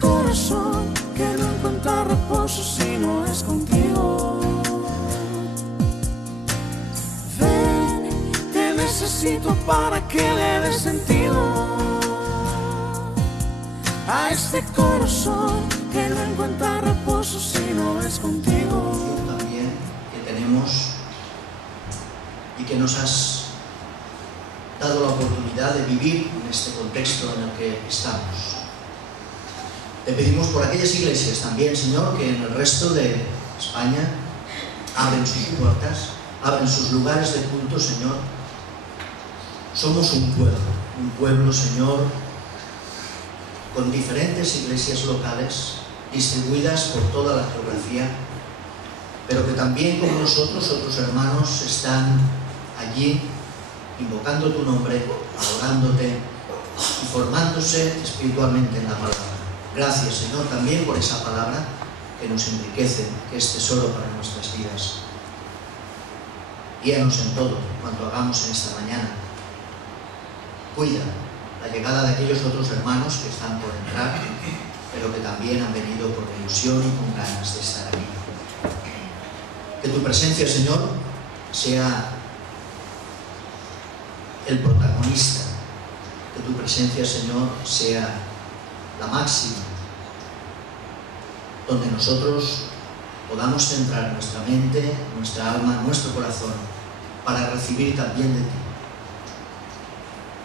corazón que no encuentra reposo si no es contigo. Ven, te necesito para que le des sentido a este corazón que no encuentra reposo si no es contigo. También que tenemos y que nos has dado la oportunidad de vivir en este contexto en el que estamos. Te pedimos por aquellas iglesias también, Señor, que en el resto de España abren sus puertas, abren sus lugares de culto, Señor. Somos un pueblo, Señor, con diferentes iglesias locales distribuidas por toda la geografía, pero que también como nosotros, otros hermanos, están allí invocando tu nombre, adorándote y formándose espiritualmente en la palabra. Gracias, Señor, también por esa palabra que nos enriquece, que es tesoro para nuestras vidas. Guíanos en todo cuanto hagamos en esta mañana. Cuida la llegada de aquellos otros hermanos que están por entrar, pero que también han venido por ilusión y con ganas de estar aquí. Que tu presencia, Señor, sea el protagonista, que tu presencia, Señor, sea la máxima, donde nosotros podamos centrar nuestra mente, nuestra alma, nuestro corazón, para recibir también de ti.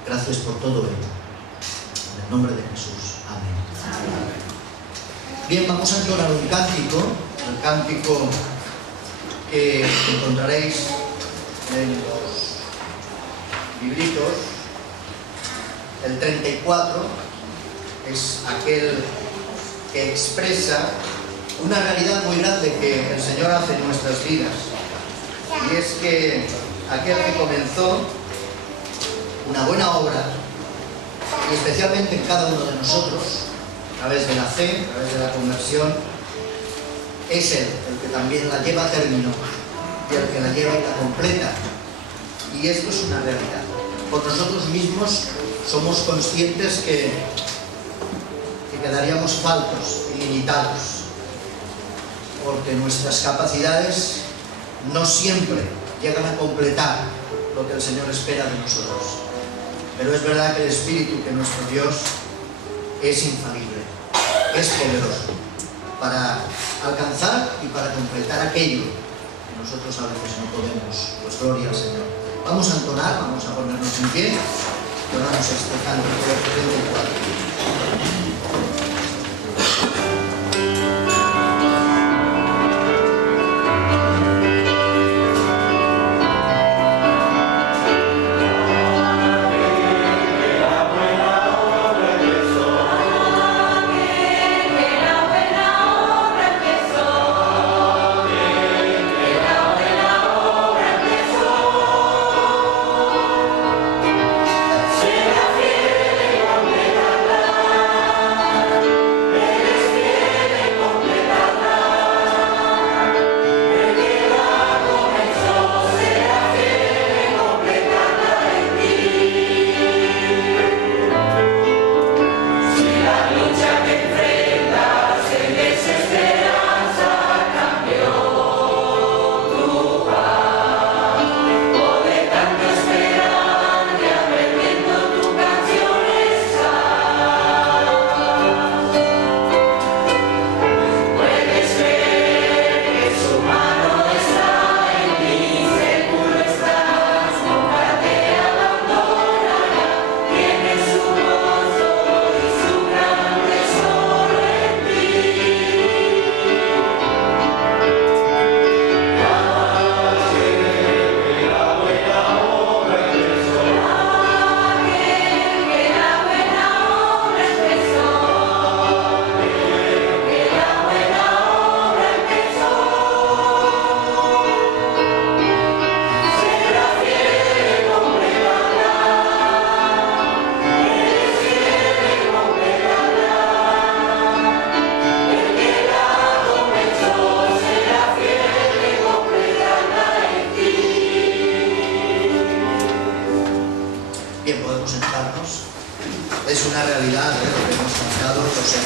Gracias por todo ello. En el nombre de Jesús. Amén. Amén. Bien, vamos a entonar un cántico, el cántico que encontraréis en los libritos. El 34 es aquel que expresa una realidad muy grande que el Señor hace en nuestras vidas, y es que aquel que comenzó una buena obra, y especialmente en cada uno de nosotros, a través de la fe, a través de la conversión, es Él el que también la lleva a término y el que la lleva y la completa. Y esto es una realidad. Por nosotros mismos somos conscientes que quedaríamos faltos y limitados, porque nuestras capacidades no siempre llegan a completar lo que el Señor espera de nosotros. Pero es verdad que el Espíritu, que nuestro Dios, es infalible, es poderoso para alcanzar y para completar aquello que nosotros a veces no podemos. Pues gloria al Señor. Vamos a entonar, vamos a ponernos en pie y oramos este cántico del 34. Será fiel y completa.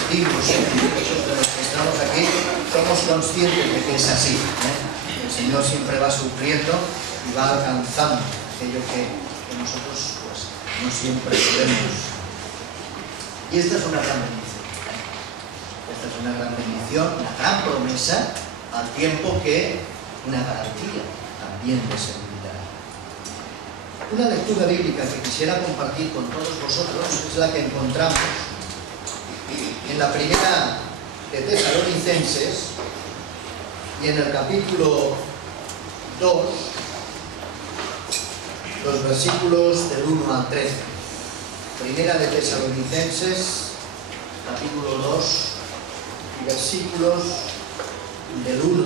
testigos, muchos de los que estamos aquí, somos conscientes de que es así, ¿eh? El Señor siempre va sufriendo y va alcanzando aquello que nosotros pues, no siempre podemos. Y esta es una gran bendición, ¿eh? Esta es una gran bendición, una gran promesa, al tiempo que una garantía también de seguridad. Una lectura bíblica que quisiera compartir con todos vosotros es la que encontramos en la primera de Tesalonicenses y en el capítulo 2, los versículos del 1 al 13. Primera de Tesalonicenses, capítulo 2, y versículos del 1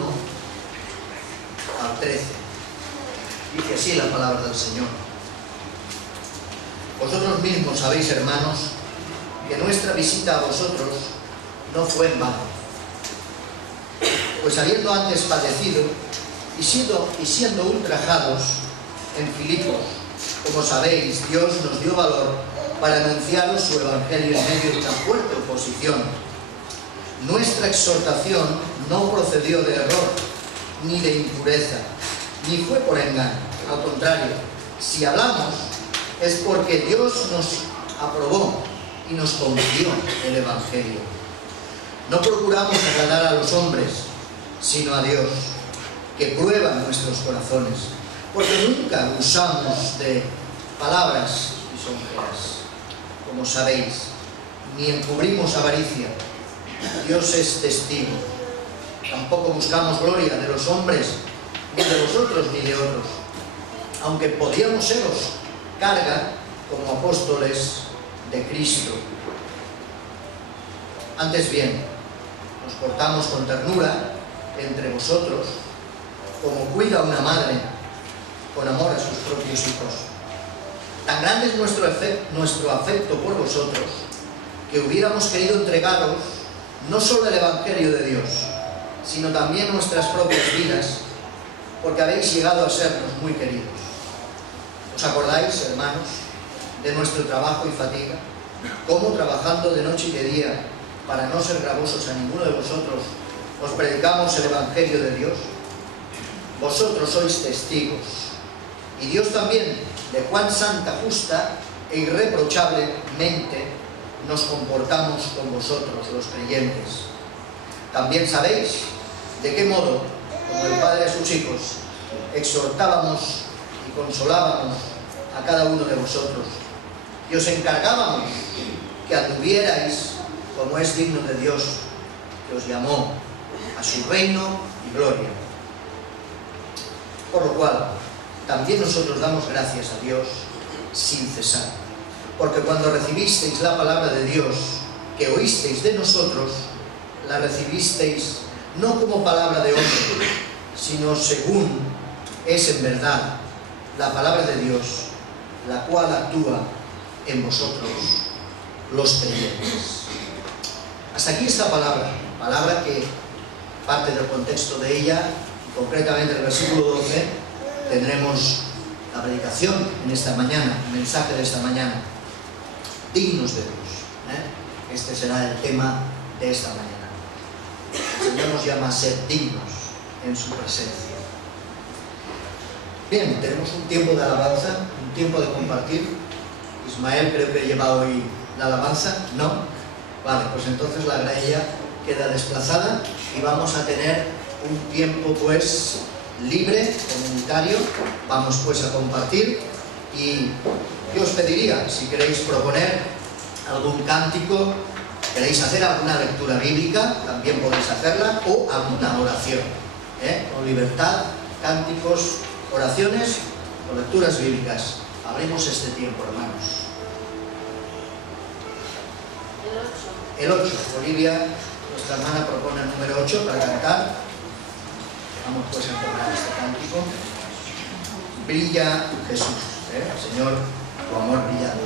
al 13. Dice así la palabra del Señor. Vosotros mismos sabéis, hermanos, que nuestra visita a vosotros no fue en vano. Pues habiendo antes padecido y siendo ultrajados en Filipos, como sabéis, Dios nos dio valor para anunciaros su evangelio en medio de tan fuerte oposición. Nuestra exhortación no procedió de error, ni de impureza, ni fue por engaño. Al contrario, si hablamos es porque Dios nos aprobó y nos confió el evangelio. No procuramos agradar a los hombres, sino a Dios, que prueba nuestros corazones, porque nunca usamos de palabras lisonjeras, como sabéis, ni encubrimos avaricia. Dios es testigo. Tampoco buscamos gloria de los hombres, ni de vosotros ni de otros, aunque podíamos seros carga como apóstoles de Cristo. Antes bien, nos portamos con ternura entre vosotros, como cuida una madre con amor a sus propios hijos. Tan grande es nuestro afecto por vosotros, que hubiéramos querido entregaros no solo el Evangelio de Dios, sino también nuestras propias vidas, porque habéis llegado a sernos muy queridos. ¿Os acordáis, hermanos, de nuestro trabajo y fatiga? Cómo trabajando de noche y de día, para no ser gravosos a ninguno de vosotros, os predicamos el Evangelio de Dios. Vosotros sois testigos, y Dios también, de cuán santa, justa e irreprochablemente nos comportamos con vosotros, los creyentes. También sabéis de qué modo, como el Padre a sus hijos, exhortábamos y consolábamos a cada uno de vosotros, y os encargábamos que anduvierais como es digno de Dios, que os llamó a su reino y gloria. Por lo cual, también nosotros damos gracias a Dios sin cesar, porque cuando recibisteis la palabra de Dios, que oísteis de nosotros, la recibisteis no como palabra de hombre, sino según es en verdad la palabra de Dios, la cual actúa en vosotros, los creyentes. Hasta aquí esta palabra que parte del contexto de ella, concretamente el versículo 12, tendremos la predicación en esta mañana, el mensaje de esta mañana, dignos de Dios, ¿eh? Este será el tema de esta mañana. El Señor nos llama a ser dignos en su presencia. Bien, tenemos un tiempo de alabanza, un tiempo de compartir. Ismael creo que lleva hoy la alabanza, ¿no? Vale, pues entonces la graella queda desplazada y vamos a tener un tiempo pues libre, comunitario. Vamos pues a compartir, y yo os pediría, si queréis proponer algún cántico, queréis hacer alguna lectura bíblica, también podéis hacerla, o alguna oración, con libertad, cánticos, oraciones o lecturas bíblicas. Abrimos este tiempo, hermanos. El 8. Olivia, nuestra hermana, propone el número 8 para cantar. Vamos pues a entonar este cántico. Brilla Jesús, Señor, tu amor brilla en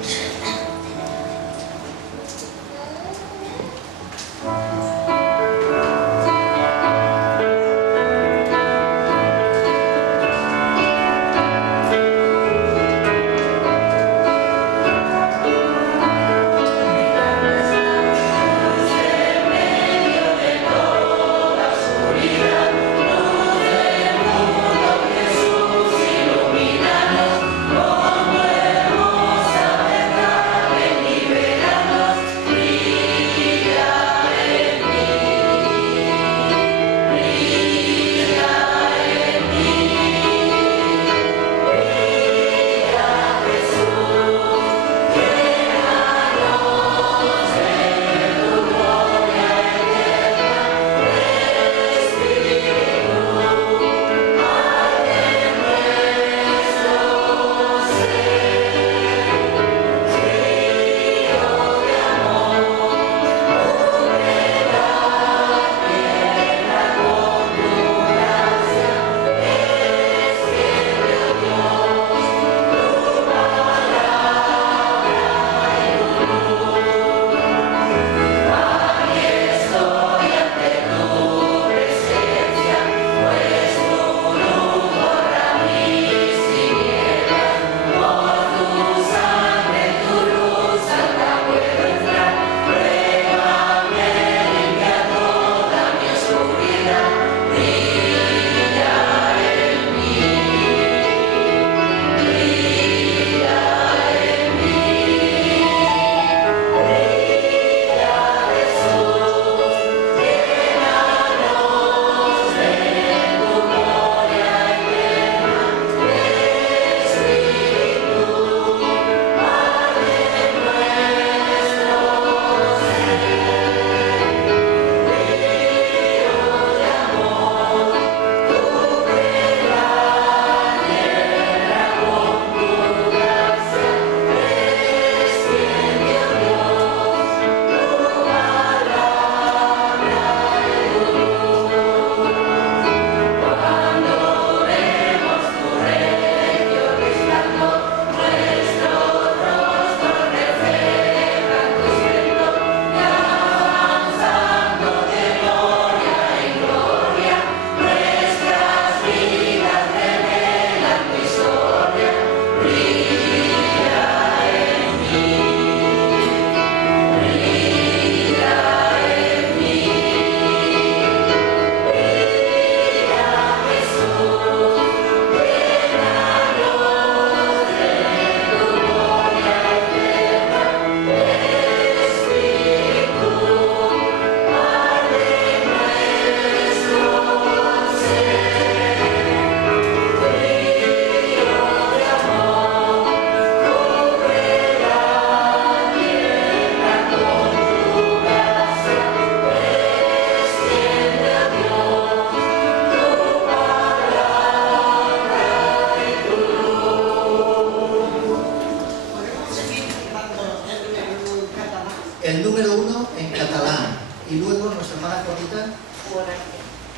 El número 1 en catalán. Y luego, nuestra hermana Juanita,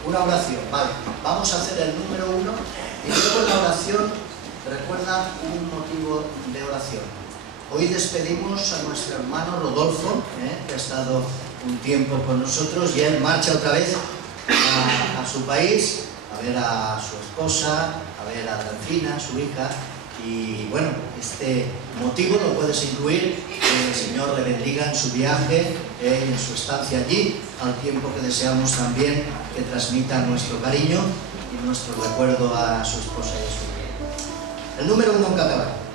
una oración. Vale, vamos a hacer el número 1 y luego en la oración recuerda un motivo de oración. Hoy despedimos a nuestro hermano Rodolfo, que ha estado un tiempo con nosotros, y él marcha otra vez a su país, a ver a su esposa, a ver a Delfina, su hija. Y bueno, este motivo lo puedes incluir, que el Señor le bendiga en su viaje, en su estancia allí, al tiempo que deseamos también que transmita nuestro cariño y nuestro recuerdo a su esposa y a su hija. El número 1 en catalán.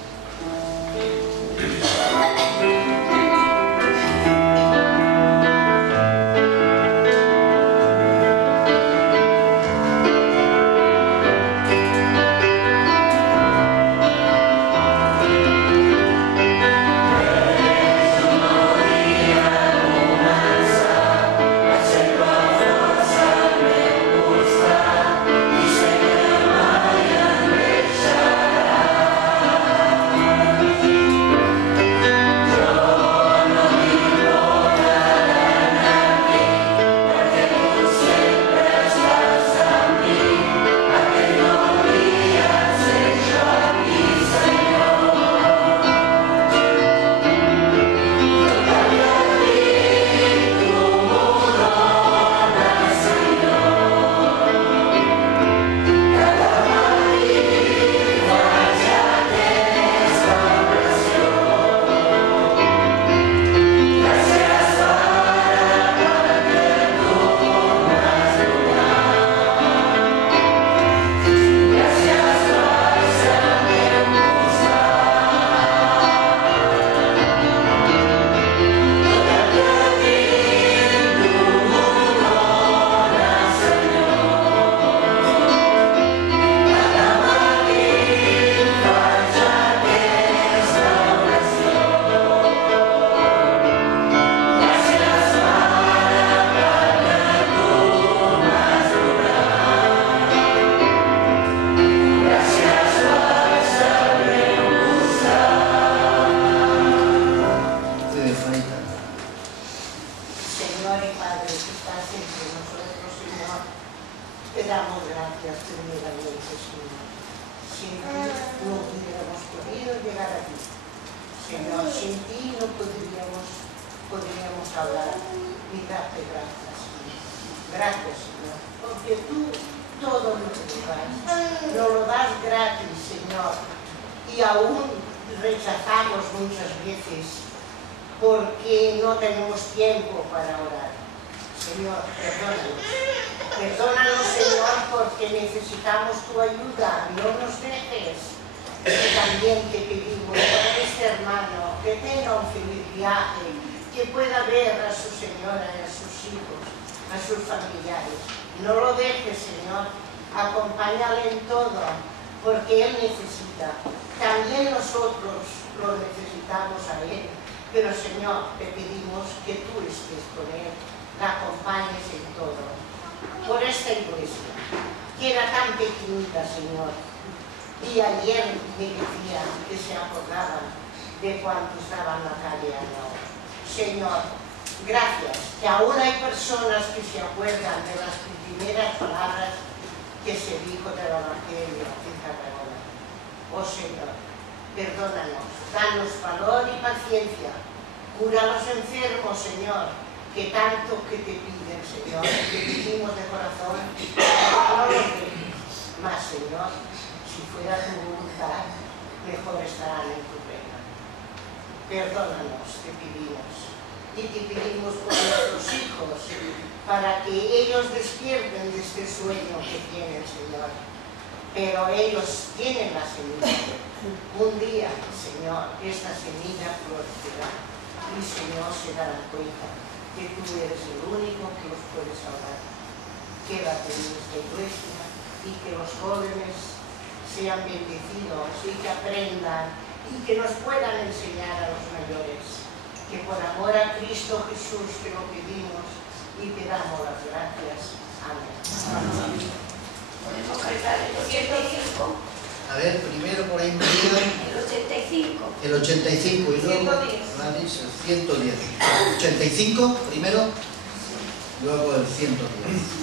Porque no tenemos tiempo para orar. Señor, perdónanos. Perdónanos, Señor, porque necesitamos tu ayuda. No nos dejes. Y también te pedimos por este hermano que tenga un feliz viaje, que pueda ver a su señora y a sus hijos, a sus familiares. No lo dejes, Señor. Acompáñale en todo, porque él necesita. También nosotros lo necesitamos a él. Pero, Señor, te pedimos que tú estés con él, la acompañes en todo. Por esta iglesia, que era tan pequeñita, Señor. Y ayer me decía que se acordaban de cuando estaba en la calle Añao. Señor, gracias, que aún hay personas que se acuerdan de las primeras palabras que se dijo del Evangelio en Tarragona. Oh Señor, perdónanos, danos valor y paciencia, cura a los enfermos, Señor, que tanto que te piden, Señor, que pedimos de corazón, no los dejes más, Señor. Si fuera tu voluntad, mejor estarán en tu reino. Perdónanos, te pedimos. Y te pedimos por nuestros hijos, para que ellos despierten de este sueño que tienen, Señor. Pero ellos tienen la semilla. Un día, Señor, esta semilla florecerá. Y, Señor, se darán cuenta que tú eres el único que los puede salvar. Quédate en esta iglesia y que los jóvenes sean bendecidos y que aprendan y que nos puedan enseñar a los mayores, que por amor a Cristo Jesús te lo pedimos y te damos las gracias. Amén. ¿Podemos rezar el 85? A ver, primero por ahí María. El 85. El 85 y luego 110. Gladys, el 110. 85 primero, luego el 110.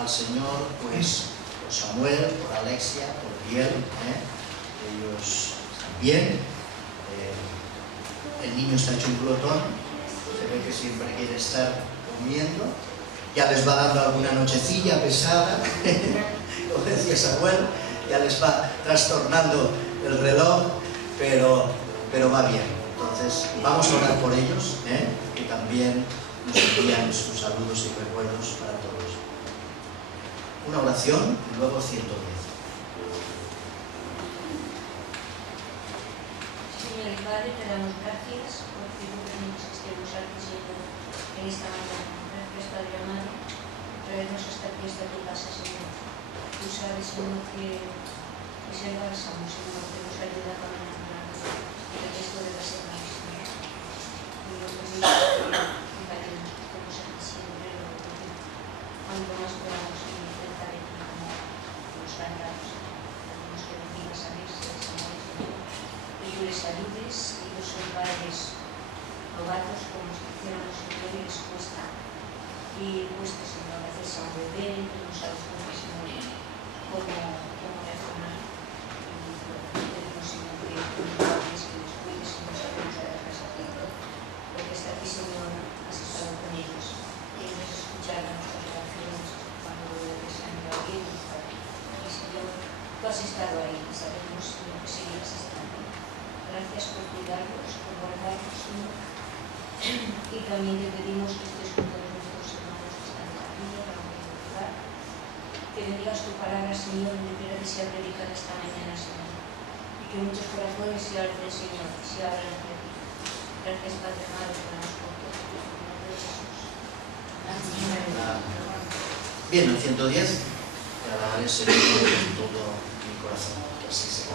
al Señor, pues por Samuel, por Alexia, por Biel, ellos bien. El niño está hecho un glotón, se ve que siempre quiere estar comiendo, ya les va dando alguna nochecilla pesada, como decía Samuel, ya les va trastornando el reloj, pero va bien. Entonces vamos a orar por ellos, que también nos envían sus saludos y recuerdos para todos. Una oración y luego 110. Señor y Padre, te damos gracias porque tú permites que estemos aquí, Señor, en esta mañana. Gracias, Padre amado, por traernos hasta aquí, hasta tu casa, Señor. Tú sabes, Señor, que es el bálsamo, Señor, que nos ayuda a caminar el resto de la semana, Señor. Y lo permites que vayamos, que estemos aquí siempre, cuanto más podamos, Señor, intentar aquí como los candados, tenemos que bendigas a Dios, Señor, que tú les ayudes, ellos son padres novatos, como si hiciéramos, Señor, y les cuesta. Y cuesta, Señor, a veces a un bebé, que no sabes nunca, Señor, cómo reaccionar. Y pedimos, Señor, que nos guardes, que nos cuides, y nos ayudes a dejar ese tiempo. Porque hasta aquí, Señor, has estado con ellos. Y ellos escucharon nuestras oraciones cuando les han ido bien. Y, Señor, tú has estado ahí, y sabemos, Señor, que seguirás estando. Gracias por cuidarlos, por guardarlos, Señor. Y también te pedimos que estés junto a nuestros hermanos que están aquí, en la universidad. Que bendigas tu palabra, Señor, y que que sea predicada esta mañana, Señor. Y que muchos corazones se abren, Señor, se abran hacia ti. Gracias, Padre amado, por la por todo, en el nombre de Jesús. Amén. Bien, el 110, te alabaré, Señor, con todo mi corazón. Que así sea.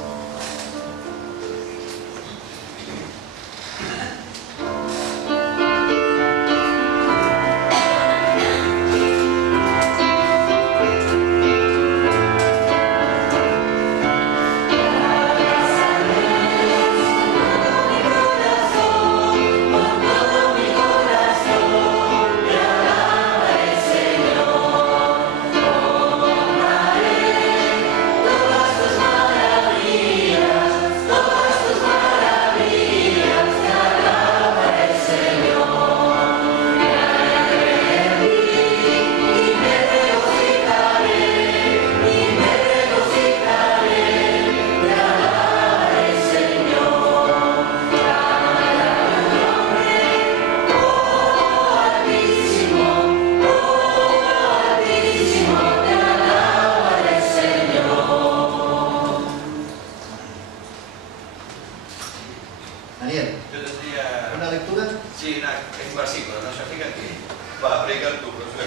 Daniel, Yo tendría... ¿una lectura? Sí, es un versículo, no se fijan que vas a predicar tú, profesor.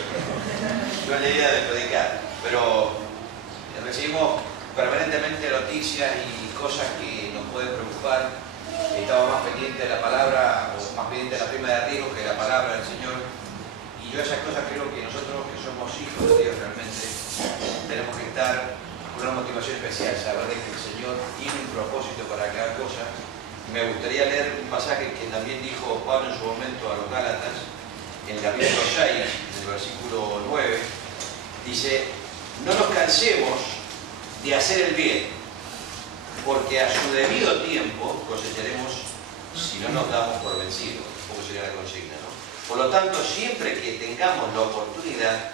No es la idea de predicar, pero recibimos permanentemente noticias y cosas que nos pueden preocupar. Estamos más pendientes de la palabra, o más pendientes de la prima de riesgo que de la palabra del Señor. Y yo esas cosas creo que nosotros, que somos hijos de Dios realmente, tenemos que estar con una motivación especial, saber de que el Señor tiene un propósito para cada cosa. Me gustaría leer un pasaje que también dijo Pablo en su momento a los Gálatas, en el capítulo 6, en el versículo 9, dice: no nos cansemos de hacer el bien, porque a su debido tiempo cosecharemos si no nos damos por vencidos. Un poco sería la consigna, ¿no? Por lo tanto, siempre que tengamos la oportunidad,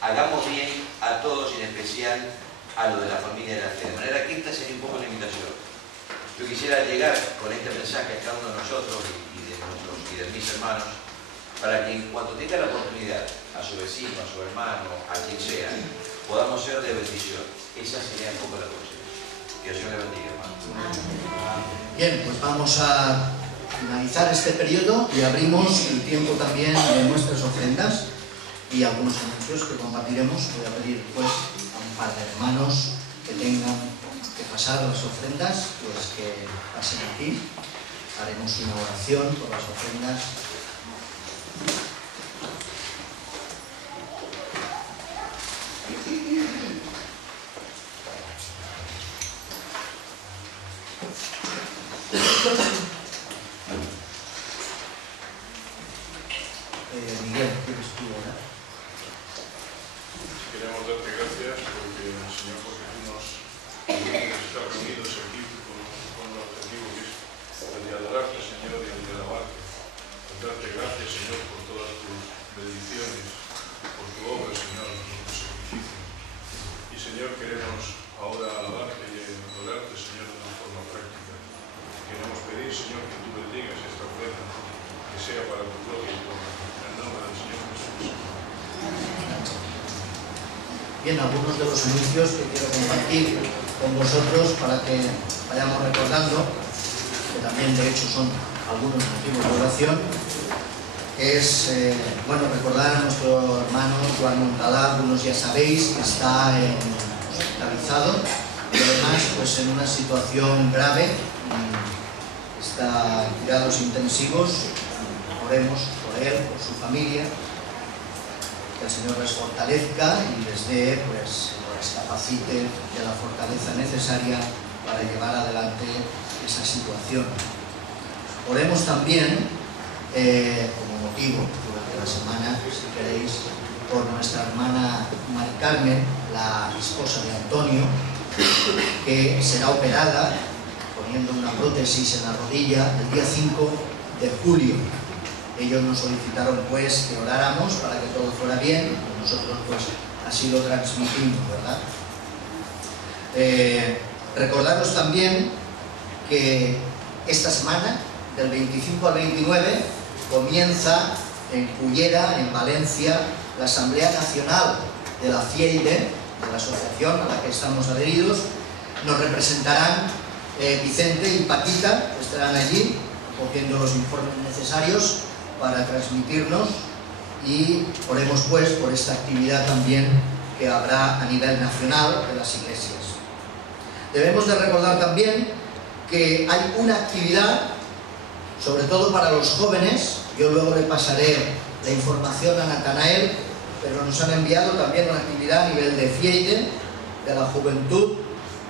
hagamos bien a todos, en especial a los de la familia de la fe. De manera que esta sería un poco la invitación. Yo quisiera llegar con este mensaje a cada uno de nosotros y de mis hermanos, para que en cuanto tenga la oportunidad, a su vecino, a su hermano, a quien sea, podamos ser de bendición. Esa sería un poco la cosa. Que el Señor le bendiga, hermano. Bien, pues vamos a finalizar este periodo y abrimos el tiempo también de nuestras ofrendas y algunos anuncios que compartiremos. Voy a pedir pues a un par de hermanos que tengan que pasar las ofrendas, pues que pasen aquí. Haremos una oración por las ofrendas. Miguel, ¿quieres tú orar? Queremos darte gracias porque, Señor, porque tú nos estás reunidos aquí con el objetivo que es el de adorarte, Señor, y el de alabarte. Darte gracias, Señor, por todas tus bendiciones, por tu obra, Señor, por tu sacrificio. Y, Señor, queremos ahora alabarte y adorarte, Señor, de una forma práctica. Queremos pedir, Señor, que tú bendigas esta ofrenda, que sea para tu gloria y tu honra. En el nombre Bien, algunos de los anuncios que quiero compartir con vosotros para que vayamos recordando, que también de hecho son algunos motivos de oración, es, recordar a nuestro hermano Juan Montalá. Algunos ya sabéis que está hospitalizado y además pues en una situación grave, está en cuidados intensivos. Oremos por él, por su familia, que el Señor les fortalezca y les dé, pues, les capacite de la fortaleza necesaria para llevar adelante esa situación. Oremos también, como motivo, durante la semana, si queréis, por nuestra hermana Mari Carmen, la esposa de Antonio, que será operada poniendo una prótesis en la rodilla el día 5 de julio. Ellos nos solicitaron pues que oráramos para que todo fuera bien, y nosotros pues así lo transmitimos, ¿verdad? Recordaros también que esta semana, del 25 al 29, comienza en Cullera, en Valencia, la Asamblea Nacional de la FIEIDE, de la asociación a la que estamos adheridos. Nos representarán Vicente y Paquita, que estarán allí cogiendo los informes necesarios para transmitirnos, y oremos pues por esta actividad también que habrá a nivel nacional de las iglesias. Debemos de recordar también que hay una actividad, sobre todo para los jóvenes. Yo luego le pasaré la información a Natanael, pero nos han enviado también una actividad a nivel de FIEIDE, de la juventud,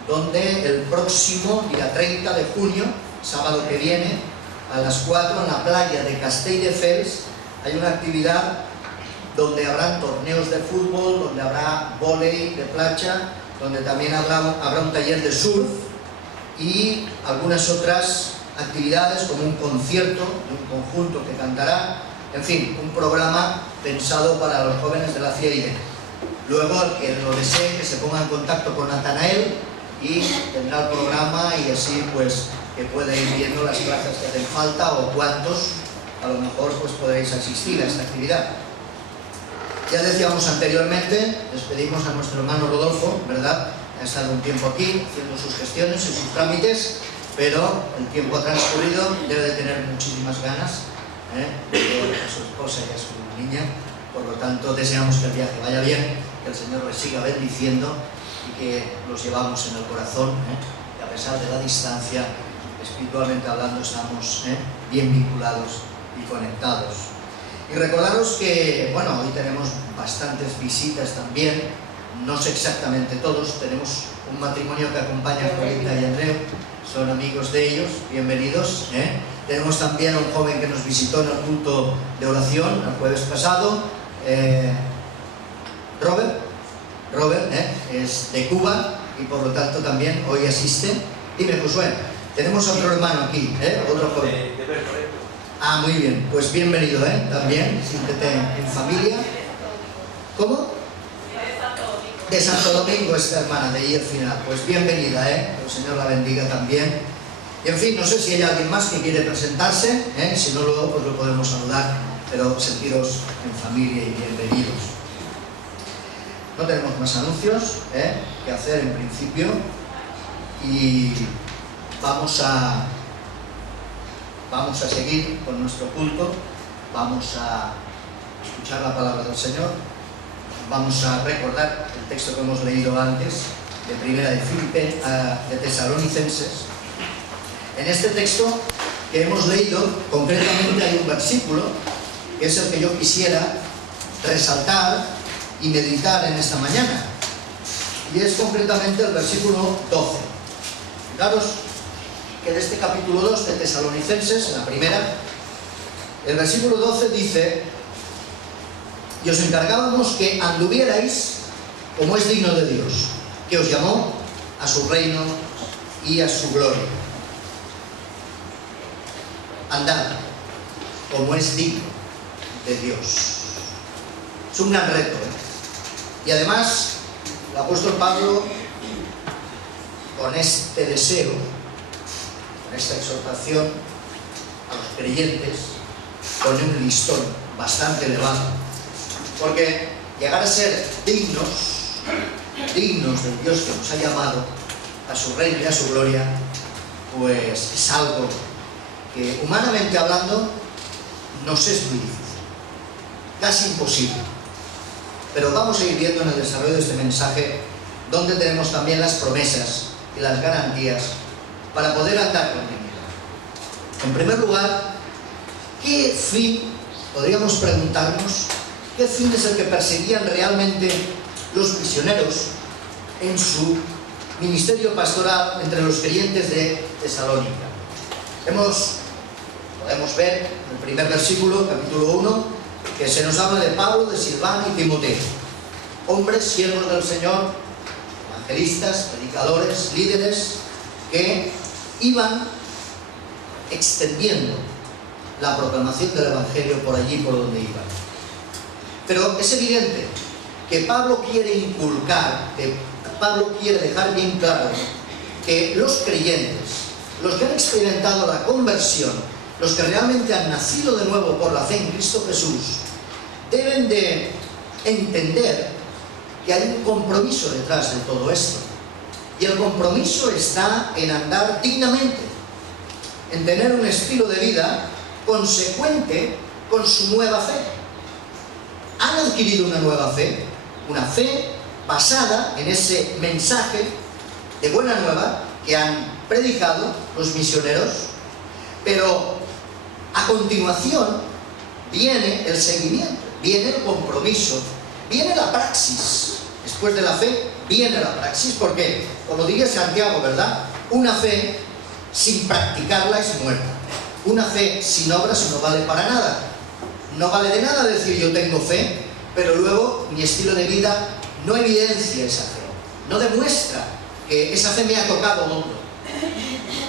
donde el próximo día 30 de junio, sábado que viene, a las 4 en la playa de Castelldefels, hay una actividad donde habrán torneos de fútbol, donde habrá vóley de playa, donde también habrá un taller de surf y algunas otras actividades, como un concierto de un conjunto que cantará. En fin, un programa pensado para los jóvenes de la FIEIDE. Luego, el que lo desee, que se ponga en contacto con Natanael y tendrá el programa, y así pues que pueda ir viendo las clases que hacen falta o cuántos a lo mejor pues podréis asistir a esta actividad. Ya decíamos anteriormente, despedimos a nuestro hermano Rodolfo, ¿verdad? Ha estado un tiempo aquí haciendo sus gestiones y sus trámites, pero el tiempo ha transcurrido, debe de tener muchísimas ganas, a su esposa y a su niña. Por lo tanto, deseamos que el viaje vaya bien, que el Señor les siga bendiciendo y que los llevamos en el corazón, que a pesar de la distancia, espiritualmente hablando, estamos bien vinculados y conectados. Y recordaros que, bueno, hoy tenemos bastantes visitas también, no sé exactamente todos. Tenemos un matrimonio que acompaña a Juanita y Andreu, son amigos de ellos, bienvenidos. Tenemos también a un joven que nos visitó en el culto de oración el jueves pasado, Robert, es de Cuba y por lo tanto también hoy asiste. Dime, Josué, tenemos otro hermano aquí, otro joven. Ah, muy bien, pues bienvenido, también, siéntete en familia. ¿Cómo? De Santo Domingo, esta hermana, de ahí al final. Pues bienvenida, que el Señor la bendiga también. Y en fin, no sé si hay alguien más que quiere presentarse, si no luego pues lo podemos saludar, pero sentiros en familia y bienvenidos. No tenemos más anuncios que hacer en principio, y vamos a seguir con nuestro culto, vamos a escuchar la palabra del Señor, vamos a recordar el texto que hemos leído antes, de Primera de Tesalonicenses. En este texto que hemos leído, concretamente hay un versículo que es el que yo quisiera resaltar y meditar en esta mañana, y es concretamente el versículo 12. Fijaros que de este capítulo 2 de Tesalonicenses, en la primera, el versículo 12 dice: y os encargábamos que anduvierais como es digno de Dios, que os llamó a su reino y a su gloria. Andad como es digno de Dios. Es un gran reto, Y además, el apóstol Pablo, con este deseo, con esta exhortación a los creyentes, pone un listón bastante elevado. Porque llegar a ser dignos dignos del Dios que nos ha llamado a su reino y a su gloria, pues es algo que, humanamente hablando, nos es muy difícil, casi imposible. Pero vamos a ir viendo en el desarrollo de este mensaje donde tenemos también las promesas y las garantías para poder andar con dignidad. En primer lugar, ¿qué fin, podríamos preguntarnos, qué fin es el que perseguían realmente los misioneros en su ministerio pastoral entre los creyentes de Tesalónica? Podemos ver en el primer versículo, capítulo 1, que se nos habla de Pablo, de Silvano y Timoteo, hombres siervos del Señor, evangelistas, predicadores, líderes, que iban extendiendo la proclamación del Evangelio por allí por donde iban. Pero es evidente que Pablo quiere inculcar, que Pablo quiere dejar bien claro que los creyentes, los que han experimentado la conversión, los que realmente han nacido de nuevo por la fe en Cristo Jesús, deben de entender que hay un compromiso detrás de todo esto. Y el compromiso está en andar dignamente, en tener un estilo de vida consecuente con su nueva fe. Han adquirido una nueva fe, una fe basada en ese mensaje de buena nueva que han predicado los misioneros, pero a continuación viene el seguimiento, viene el compromiso, viene la praxis. Después de la fe viene la praxis, porque, como diría Santiago, ¿verdad? Una fe sin practicarla es muerta. Una fe sin obras no vale para nada. No vale de nada decir yo tengo fe, pero luego mi estilo de vida no evidencia esa fe, no demuestra que esa fe me ha tocado hondo,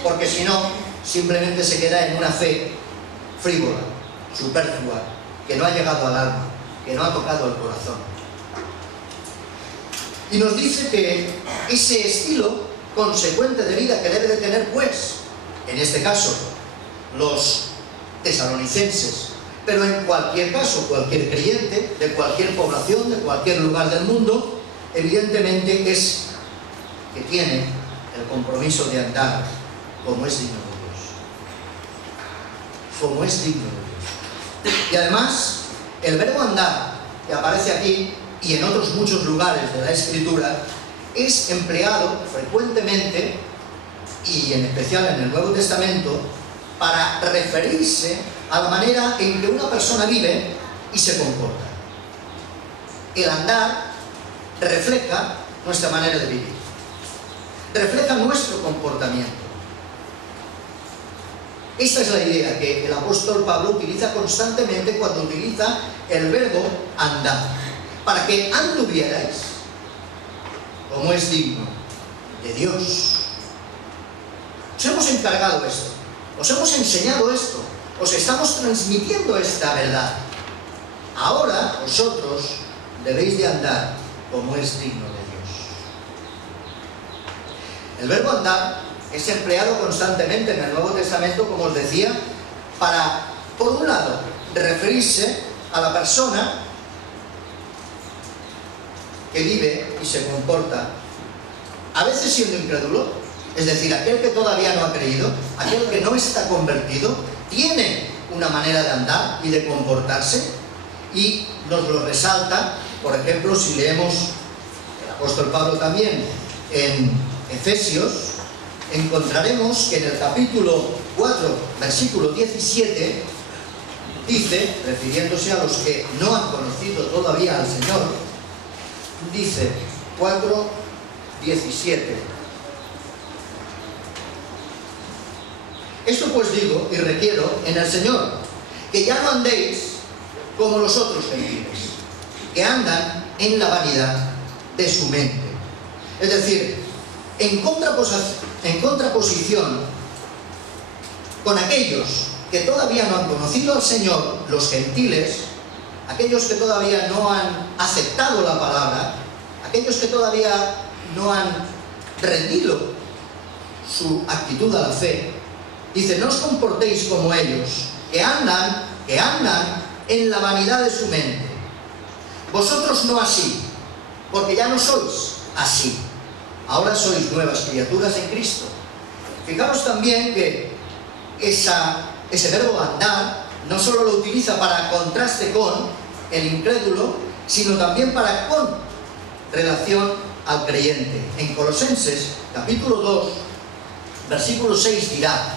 porque si no, simplemente se queda en una fe frívola, superflua, que no ha llegado al alma, que no ha tocado el corazón. Y nos dice que ese estilo consecuente de vida que debe de tener, pues, en este caso, los tesalonicenses, pero en cualquier caso, cualquier creyente, de cualquier población, de cualquier lugar del mundo, evidentemente es que tiene el compromiso de andar como es digno de Dios. Como es digno de Dios. Y además, el verbo andar, que aparece aquí y en otros muchos lugares de la Escritura, es empleado frecuentemente, y en especial en el Nuevo Testamento, para referirse a la manera en que una persona vive y se comporta. El andar refleja nuestra manera de vivir, refleja nuestro comportamiento. Esta es la idea que el apóstol Pablo utiliza constantemente cuando utiliza el verbo andar, para que anduvierais como es digno de Dios. Os hemos encargado esto, os hemos enseñado esto, os estamos transmitiendo esta verdad. Ahora vosotros debéis de andar como es digno de Dios. El verbo andar es empleado constantemente en el Nuevo Testamento, como os decía, para, por un lado, referirse a la persona que vive y se comporta, a veces siendo incrédulo, es decir, aquel que todavía no ha creído, aquel que no está convertido, tiene una manera de andar y de comportarse, y nos lo resalta, por ejemplo, si leemos el apóstol Pablo también en Efesios, encontraremos que en el capítulo 4, versículo 17, dice, refiriéndose a los que no han conocido todavía al Señor, dice 4:17: esto pues digo y requiero en el Señor, que ya no andéis como los otros gentiles, que andan en la vanidad de su mente. Es decir, en contraposición con aquellos que todavía no han conocido al Señor, los gentiles, aquellos que todavía no han aceptado la palabra, aquellos que todavía no han rendido su actitud a la fe, dice, no os comportéis como ellos, que andan en la vanidad de su mente. Vosotros no así, porque ya no sois así. Ahora sois nuevas criaturas en Cristo. Fijaros también que ese verbo andar no solo lo utiliza para contraste con el incrédulo, sino también para con relación al creyente. En Colosenses, capítulo 2, versículo 6 dirá: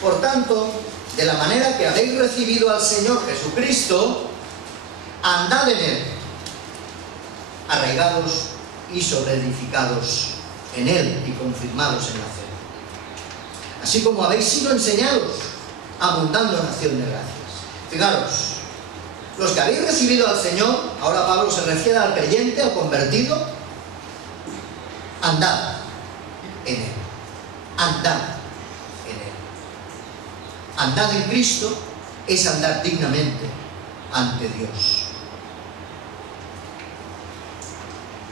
por tanto, de la manera que habéis recibido al Señor Jesucristo, andad en Él, arraigados y sobreedificados en Él y confirmados en la fe. Así como habéis sido enseñados, abundando en acción de gracias. Fijaros, los que habéis recibido al Señor, ahora Pablo se refiere al creyente, al convertido, andad en Él. Andad en Él. Andad en Cristo es andar dignamente ante Dios.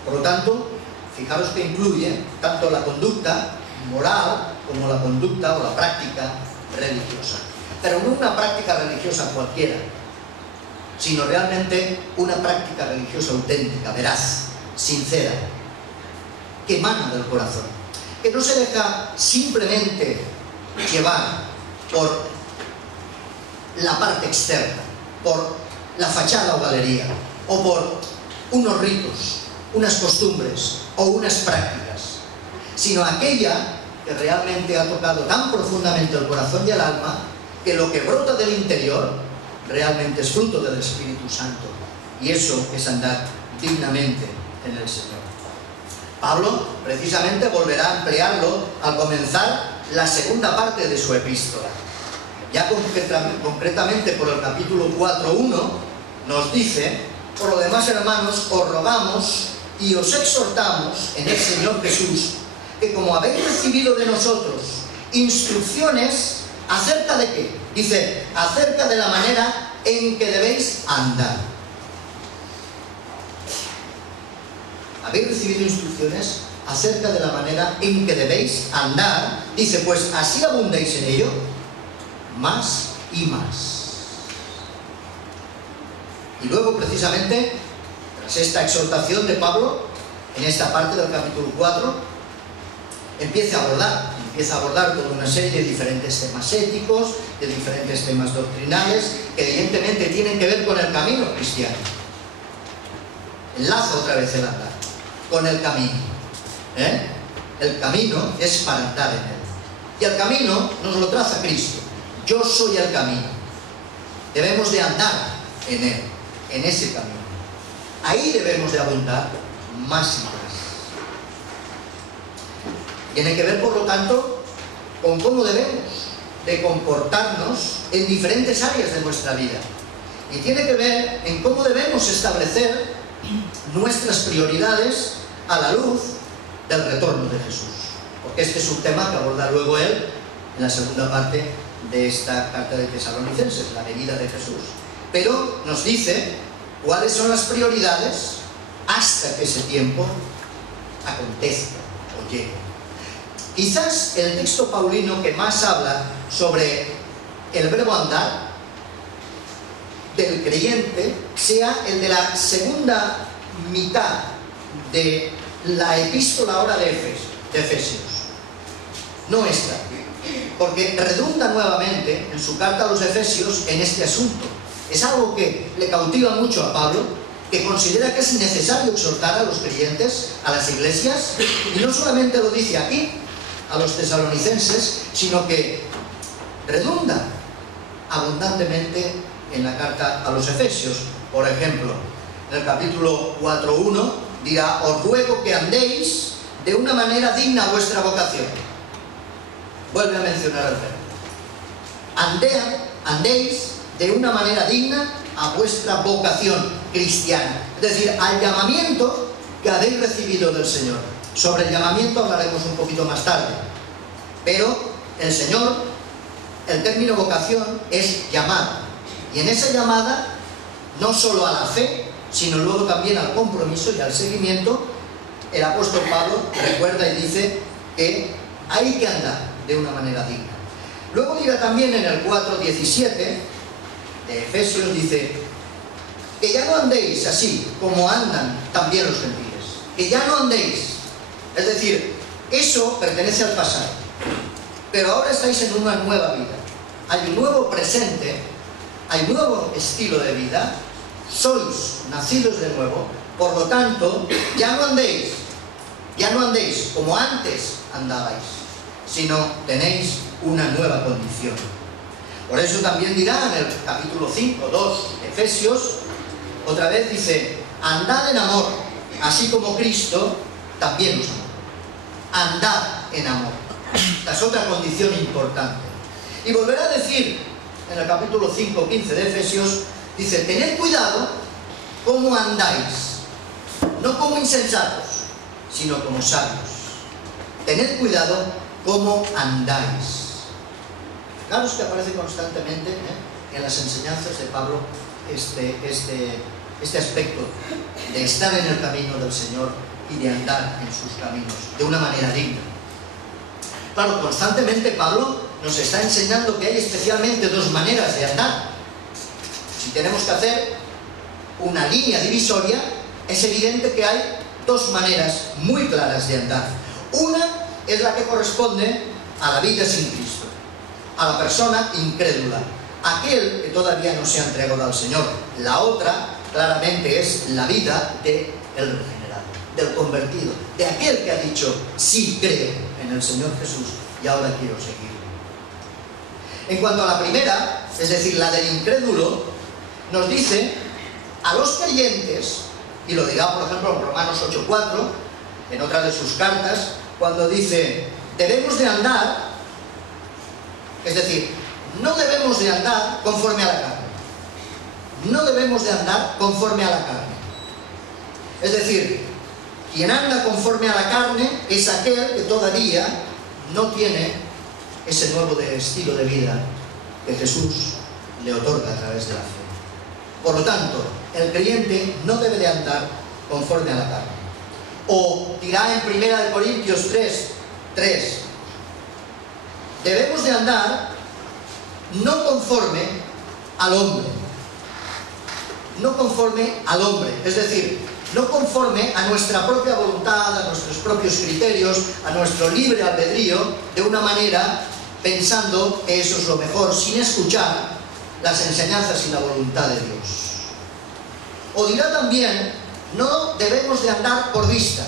Por lo tanto, fijaros que incluye tanto la conducta moral como la conducta o la práctica religiosa. Pero no una práctica religiosa cualquiera, sino realmente una práctica religiosa auténtica, veraz, sincera, que emana del corazón, que no se deja simplemente llevar por la parte externa, por la fachada o galería, o por unos ritos, unas costumbres o unas prácticas, sino aquella que realmente ha tocado tan profundamente el corazón y el alma, que lo que brota del interior realmente es fruto del Espíritu Santo, y eso es andar dignamente en el Señor. Pablo precisamente volverá a emplearlo al comenzar la segunda parte de su epístola. Ya concretamente por el capítulo 4:1 nos dice: por lo demás, hermanos, os rogamos y os exhortamos en el Señor Jesús, que como habéis recibido de nosotros instrucciones, ¿acerca de qué? Dice, acerca de la manera en que debéis andar. Habéis recibido instrucciones acerca de la manera en que debéis andar. Dice, pues así abundéis en ello, más y más. Y luego, precisamente, tras esta exhortación de Pablo, en esta parte del capítulo 4, empieza a abordar toda una serie de diferentes temas éticos, de diferentes temas doctrinales, que evidentemente tienen que ver con el camino cristiano. Enlaza otra vez el andar con el camino. El camino es para andar en él. Y el camino nos lo traza Cristo. Yo soy el camino. Debemos de andar en él, en ese camino. Ahí debemos de abundar más y más. Tiene que ver, por lo tanto, con cómo debemos de comportarnos en diferentes áreas de nuestra vida. Y tiene que ver en cómo debemos establecer nuestras prioridades a la luz del retorno de Jesús. Porque este es un tema que aborda luego él en la segunda parte de esta carta de Tesalonicenses, la venida de Jesús. Pero nos dice cuáles son las prioridades hasta que ese tiempo acontezca o llegue. Quizás el texto paulino que más habla sobre el verbo andar del creyente sea el de la segunda mitad de la epístola ahora de Efesios. No esta, porque redunda nuevamente en su carta a los Efesios en este asunto. Es algo que le cautiva mucho a Pablo, que considera que es necesario exhortar a los creyentes, a las iglesias, y no solamente lo dice aquí, a los tesalonicenses, sino que redunda abundantemente en la carta a los Efesios. Por ejemplo, en el capítulo 4:1 dirá: os ruego que andéis de una manera digna a vuestra vocación. Vuelve a mencionar el verbo. Andéis de una manera digna a vuestra vocación cristiana, es decir, al llamamiento que habéis recibido del Señor. Sobre el llamamiento hablaremos un poquito más tarde, pero el Señor, el término vocación es llamada, y en esa llamada no solo a la fe, sino luego también al compromiso y al seguimiento, el apóstol Pablo recuerda y dice que hay que andar de una manera digna. Luego dirá también en el 4:17 de Efesios, dice: que ya no andéis así como andan también los gentiles, que ya no andéis. Es decir, eso pertenece al pasado, pero ahora estáis en una nueva vida. Hay un nuevo presente, hay un nuevo estilo de vida, sois nacidos de nuevo, por lo tanto, ya no andéis como antes andabais, sino tenéis una nueva condición. Por eso también dirá en el capítulo 5, 2 de Efesios, otra vez dice, andad en amor, así como Cristo también os amó. Andad en amor. Esta es otra condición importante. Y volverá a decir en el capítulo 5, 15 de Efesios, dice, tened cuidado cómo andáis, no como insensatos, sino como sabios. Tened cuidado cómo andáis. Fijaros que aparece constantemente en las enseñanzas de Pablo este aspecto de estar en el camino del Señor y de andar en sus caminos de una manera digna. Claro, constantemente Pablo nos está enseñando que hay especialmente dos maneras de andar. Si tenemos que hacer una línea divisoria, es evidente que hay dos maneras muy claras de andar. Una es la que corresponde a la vida sin Cristo, a la persona incrédula, aquel que todavía no se ha entregado al Señor. La otra, claramente, es la vida del regenerado, del convertido, de aquel que ha dicho, sí creo en el Señor Jesús y ahora quiero seguirlo. En cuanto a la primera, es decir, la del incrédulo, nos dice a los creyentes, y lo dirá por ejemplo en Romanos 8:4, en otra de sus cartas, cuando dice, debemos de andar, es decir, no debemos de andar conforme a la carne. No debemos de andar conforme a la carne. Es decir, quien anda conforme a la carne es aquel que todavía no tiene ese nuevo estilo de vida que Jesús le otorga a través de la fe. Por lo tanto, el creyente no debe de andar conforme a la carne. O dirá en 1 Corintios 3, debemos de andar no conforme al hombre. No conforme al hombre, es decir, no conforme a nuestra propia voluntad, a nuestros propios criterios, a nuestro libre albedrío, de una manera pensando que eso es lo mejor, sin escuchar las enseñanzas y la voluntad de Dios. O dirá también, no debemos de andar por vista.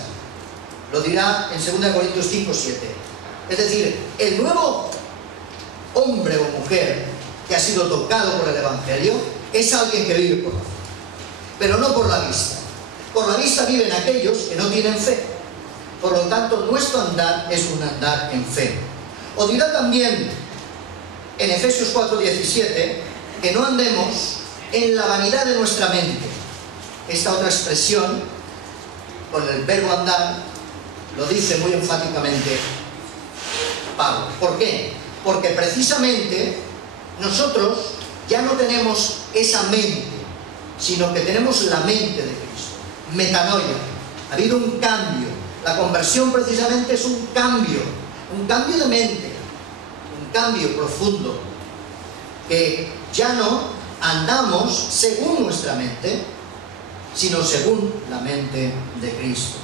Lo dirá en 2 Corintios 5:7. Es decir, el nuevo hombre o mujer que ha sido tocado por el Evangelio es alguien que vive por la fe, pero no por la vista. Por la vista viven aquellos que no tienen fe. Por lo tanto, nuestro andar es un andar en fe. O dirá también en Efesios 4:17 que no andemos en la vanidad de nuestra mente. Esta otra expresión, con el verbo andar, lo dice muy enfáticamente Pablo. ¿Por qué? Porque precisamente nosotros ya no tenemos esa mente, sino que tenemos la mente de Cristo. Metanoia. Ha habido un cambio. La conversión precisamente es un cambio de mente, un cambio profundo, que ya no andamos según nuestra mente, sino según la mente de Cristo.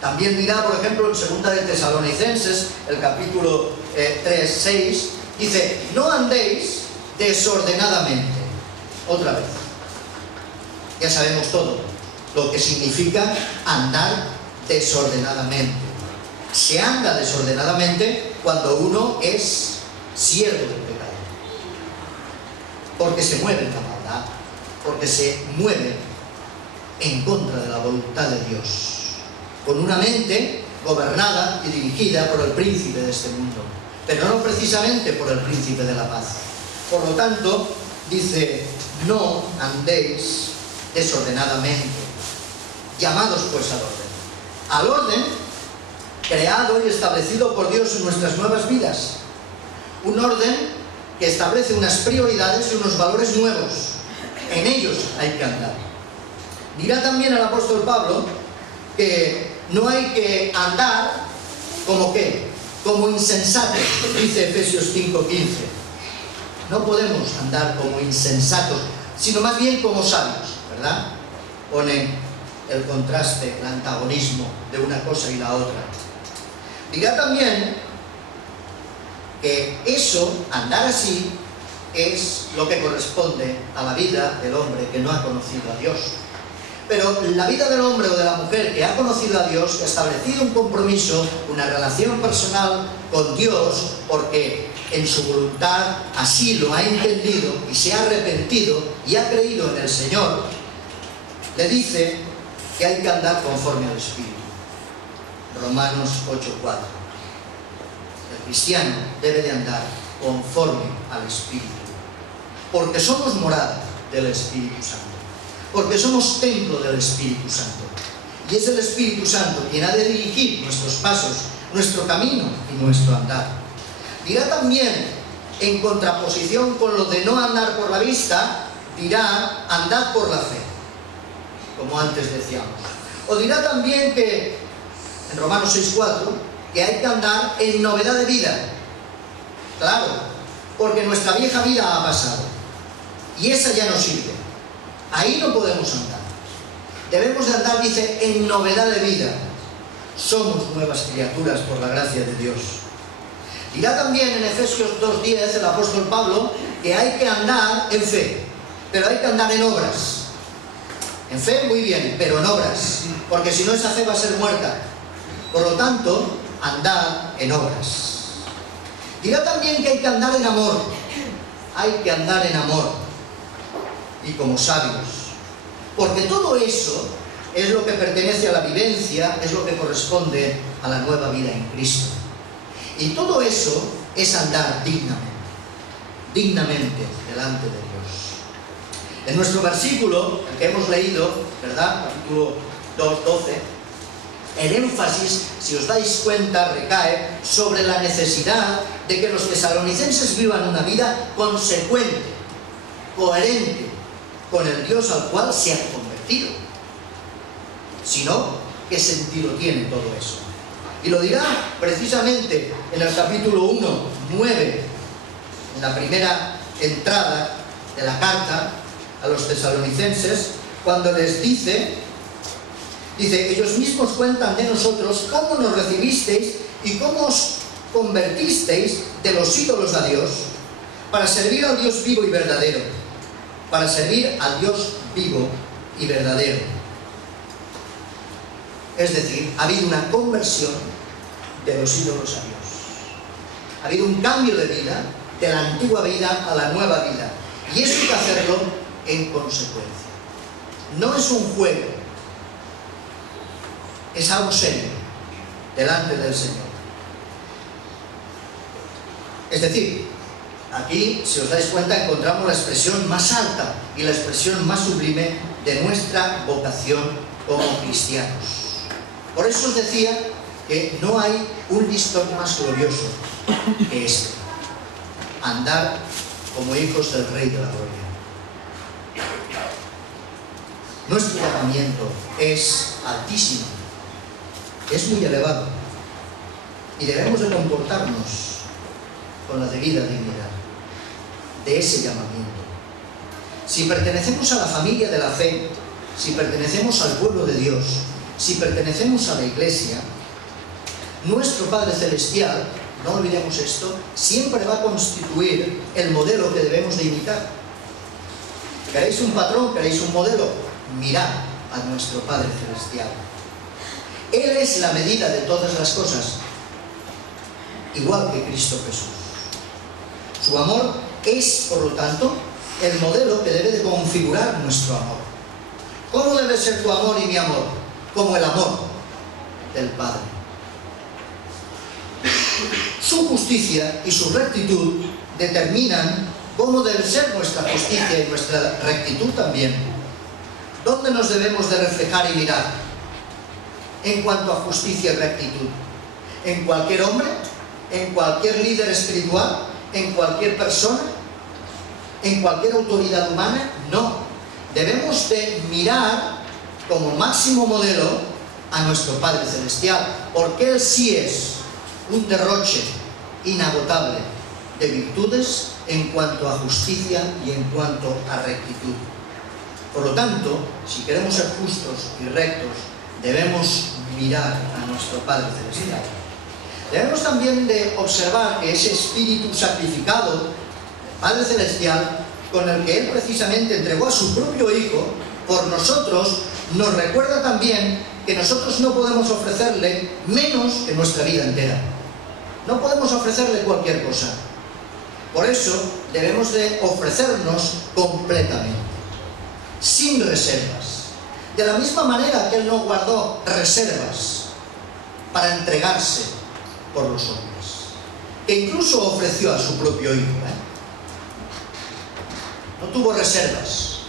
También dirá, por ejemplo, en 2 de Tesalonicenses, el capítulo 3:6, dice, no andéis desordenadamente. Otra vez. Ya sabemos todo lo que significa andar desordenadamente. Se anda desordenadamente cuando uno es siervo del pecado, porque se mueve en la maldad, porque se mueve en contra de la voluntad de Dios, con una mente gobernada y dirigida por el príncipe de este mundo, pero no precisamente por el príncipe de la paz. Por lo tanto, dice, no andéis desordenadamente, llamados pues al orden creado y establecido por Dios en nuestras nuevas vidas, un orden que establece unas prioridades y unos valores nuevos. En ellos hay que andar. Dirá también el apóstol Pablo que no hay que andar como ¿qué? Como insensatos, dice Efesios 5:15. No podemos andar como insensatos, sino más bien como sabios. ¿verdad? Pone el contraste, el antagonismo de una cosa y la otra. Dirá también que eso, andar así, es lo que corresponde a la vida del hombre que no ha conocido a Dios. Pero la vida del hombre o de la mujer que ha conocido a Dios, que ha establecido un compromiso, una relación personal con Dios, porque en su voluntad así lo ha entendido y se ha arrepentido y ha creído en el Señor, le dice que hay que andar conforme al Espíritu. Romanos 8:4. El cristiano debe de andar conforme al Espíritu, porque somos morada del Espíritu Santo, porque somos templo del Espíritu Santo, y es el Espíritu Santo quien ha de dirigir nuestros pasos, nuestro camino y nuestro andar. Dirá también, en contraposición con lo de no andar por la vista, dirá andad por la fe, como antes decíamos. O dirá también que, en Romanos 6:4, que hay que andar en novedad de vida. Claro, porque nuestra vieja vida ha pasado y esa ya no sirve. Ahí no podemos andar. Debemos de andar, dice, en novedad de vida. Somos nuevas criaturas por la gracia de Dios. Dirá también en Efesios 2:10 el apóstol Pablo que hay que andar en fe, pero hay que andar en obras. En fe muy bien, pero en obras, porque si no esa fe va a ser muerta. Por lo tanto, andar en obras. Dirá también que hay que andar en amor. Hay que andar en amor. Y como sabios. Porque todo eso es lo que pertenece a la vivencia, es lo que corresponde a la nueva vida en Cristo. Y todo eso es andar dignamente delante de Dios. En nuestro versículo, el que hemos leído, ¿verdad? Capítulo 2:12, el énfasis, si os dais cuenta, recae sobre la necesidad de que los tesalonicenses vivan una vida consecuente, coherente con el Dios al cual se han convertido. Si no, ¿qué sentido tiene todo eso? Y lo dirá precisamente en el capítulo 1:9, en la primera entrada de la carta a los tesalonicenses, cuando les dice, ellos mismos cuentan de nosotros cómo nos recibisteis y cómo os convertisteis de los ídolos a Dios para servir al Dios vivo y verdadero. Para servir al Dios vivo y verdadero. Es decir, ha habido una conversión de los ídolos a Dios. Ha habido un cambio de vida, de la antigua vida a la nueva vida. Y eso hay que hacerlo en consecuencia. No es un juego, es algo serio delante del Señor. Es decir, aquí, si os dais cuenta, encontramos la expresión más alta y la expresión más sublime de nuestra vocación como cristianos. Por eso os decía que no hay un listón más glorioso que este: andar como hijos del Rey de la Gloria. Nuestro llamamiento es altísimo, es muy elevado, y debemos de comportarnos con la debida dignidad de ese llamamiento. Si pertenecemos a la familia de la fe, si pertenecemos al pueblo de Dios, si pertenecemos a la Iglesia, nuestro Padre Celestial, no olvidemos esto, siempre va a constituir el modelo que debemos de imitar. ¿Queréis un patrón? ¿Queréis un modelo? Mirad a nuestro Padre Celestial. Él es la medida de todas las cosas, igual que Cristo Jesús. Su amor es, por lo tanto, el modelo que debe de configurar nuestro amor. ¿Cómo debe ser tu amor y mi amor? Como el amor del Padre. Su justicia y su rectitud determinan cómo debe ser nuestra justicia y nuestra rectitud también. ¿Dónde nos debemos de reflejar y mirar en cuanto a justicia y rectitud? ¿En cualquier hombre? ¿En cualquier líder espiritual? ¿En cualquier persona? ¿En cualquier autoridad humana? No. Debemos de mirar como máximo modelo a nuestro Padre Celestial, porque Él sí es un derroche inagotable de virtudes en cuanto a justicia y en cuanto a rectitud. Por lo tanto, si queremos ser justos y rectos, debemos mirar a nuestro Padre Celestial. Debemos también de observar que ese espíritu sacrificado del Padre Celestial, con el que Él precisamente entregó a su propio Hijo por nosotros, nos recuerda también que nosotros no podemos ofrecerle menos que nuestra vida entera. No podemos ofrecerle cualquier cosa. Por eso debemos de ofrecernos completamente, sin reservas. De la misma manera que Él no guardó reservas para entregarse por los hombres, que incluso ofreció a su propio Hijo, no tuvo reservas.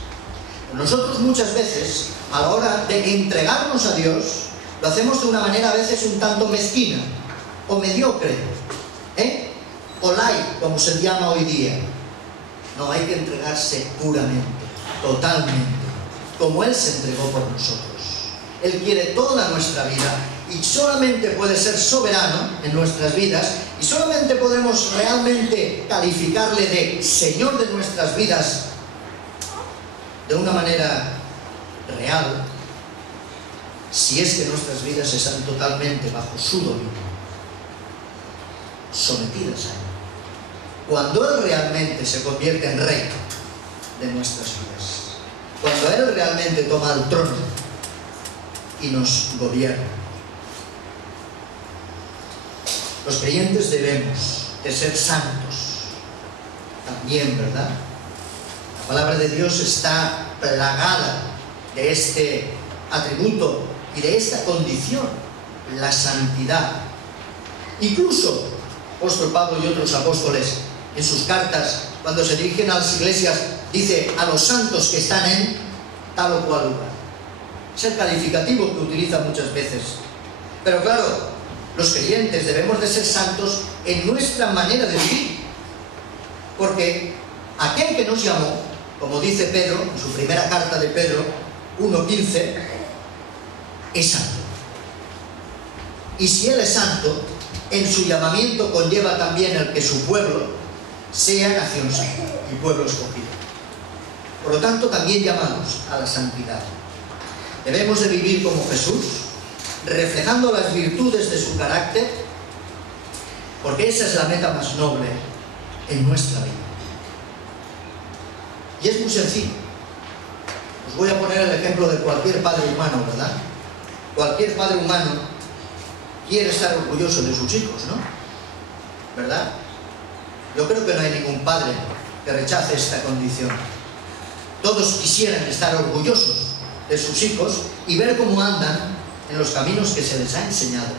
Nosotros muchas veces, a la hora de entregarnos a Dios, lo hacemos de una manera a veces un tanto mezquina o mediocre, o light, como se llama hoy día. No, hay que entregarse puramente, totalmente, como Él se entregó por nosotros. Él quiere toda nuestra vida y solamente puede ser soberano en nuestras vidas, y solamente podemos realmente calificarle de Señor de nuestras vidas de una manera real, si es que nuestras vidas están totalmente bajo su dominio, sometidas a Él. Cuando Él realmente se convierte en Rey de nuestras vidas, cuando Él realmente toma el trono y nos gobierna. Los creyentes debemos de ser santos también, ¿verdad? La palabra de Dios está plagada de este atributo y de esta condición, la santidad. Incluso el apóstol Pablo y otros apóstoles en sus cartas, cuando se dirigen a las iglesias, dice a los santos que están en tal o cual lugar. Es el calificativo que utiliza muchas veces. Pero claro, los creyentes debemos de ser santos en nuestra manera de vivir, porque aquel que nos llamó, como dice Pedro, en su primera carta de Pedro 1:15, es santo. Y si Él es santo, en su llamamiento conlleva también el que su pueblo sea nación santa y pueblo escogido. Por lo tanto, también llamados a la santidad. Debemos de vivir como Jesús, reflejando las virtudes de su carácter, porque esa es la meta más noble en nuestra vida. Y es muy sencillo. Os voy a poner el ejemplo de cualquier padre humano, ¿verdad? Cualquier padre humano quiere estar orgulloso de sus hijos, ¿no? ¿Verdad? Yo creo que no hay ningún padre que rechace esta condición. Todos quisieran estar orgullosos de sus hijos y ver cómo andan en los caminos que se les ha enseñado.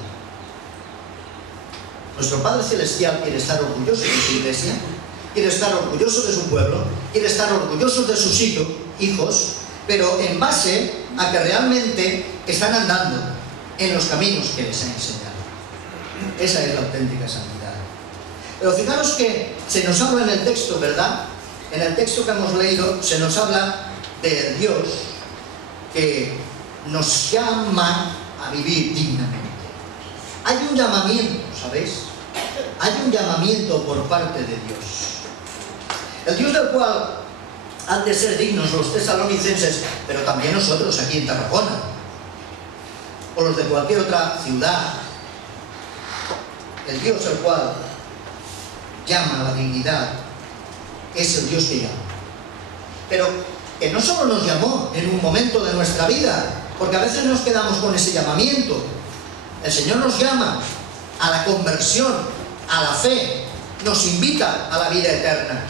Nuestro Padre Celestial quiere estar orgulloso de su iglesia, quiere estar orgulloso de su pueblo, quiere estar orgulloso de sus hijos, pero en base a que realmente están andando en los caminos que les ha enseñado. Esa es la auténtica santidad. Pero fijaros que se nos habla en el texto, ¿verdad? En el texto que hemos leído se nos habla de Dios que nos llama a vivir dignamente. Hay un llamamiento, ¿sabéis? Hay un llamamiento por parte de Dios. El Dios del cual han de ser dignos los tesalonicenses, pero también nosotros aquí en Tarragona, o los de cualquier otra ciudad. El Dios al cual llama a la dignidad es el Dios que llama. Pero que no solo nos llamó en un momento de nuestra vida, porque a veces nos quedamos con ese llamamiento. El Señor nos llama a la conversión, a la fe, nos invita a la vida eterna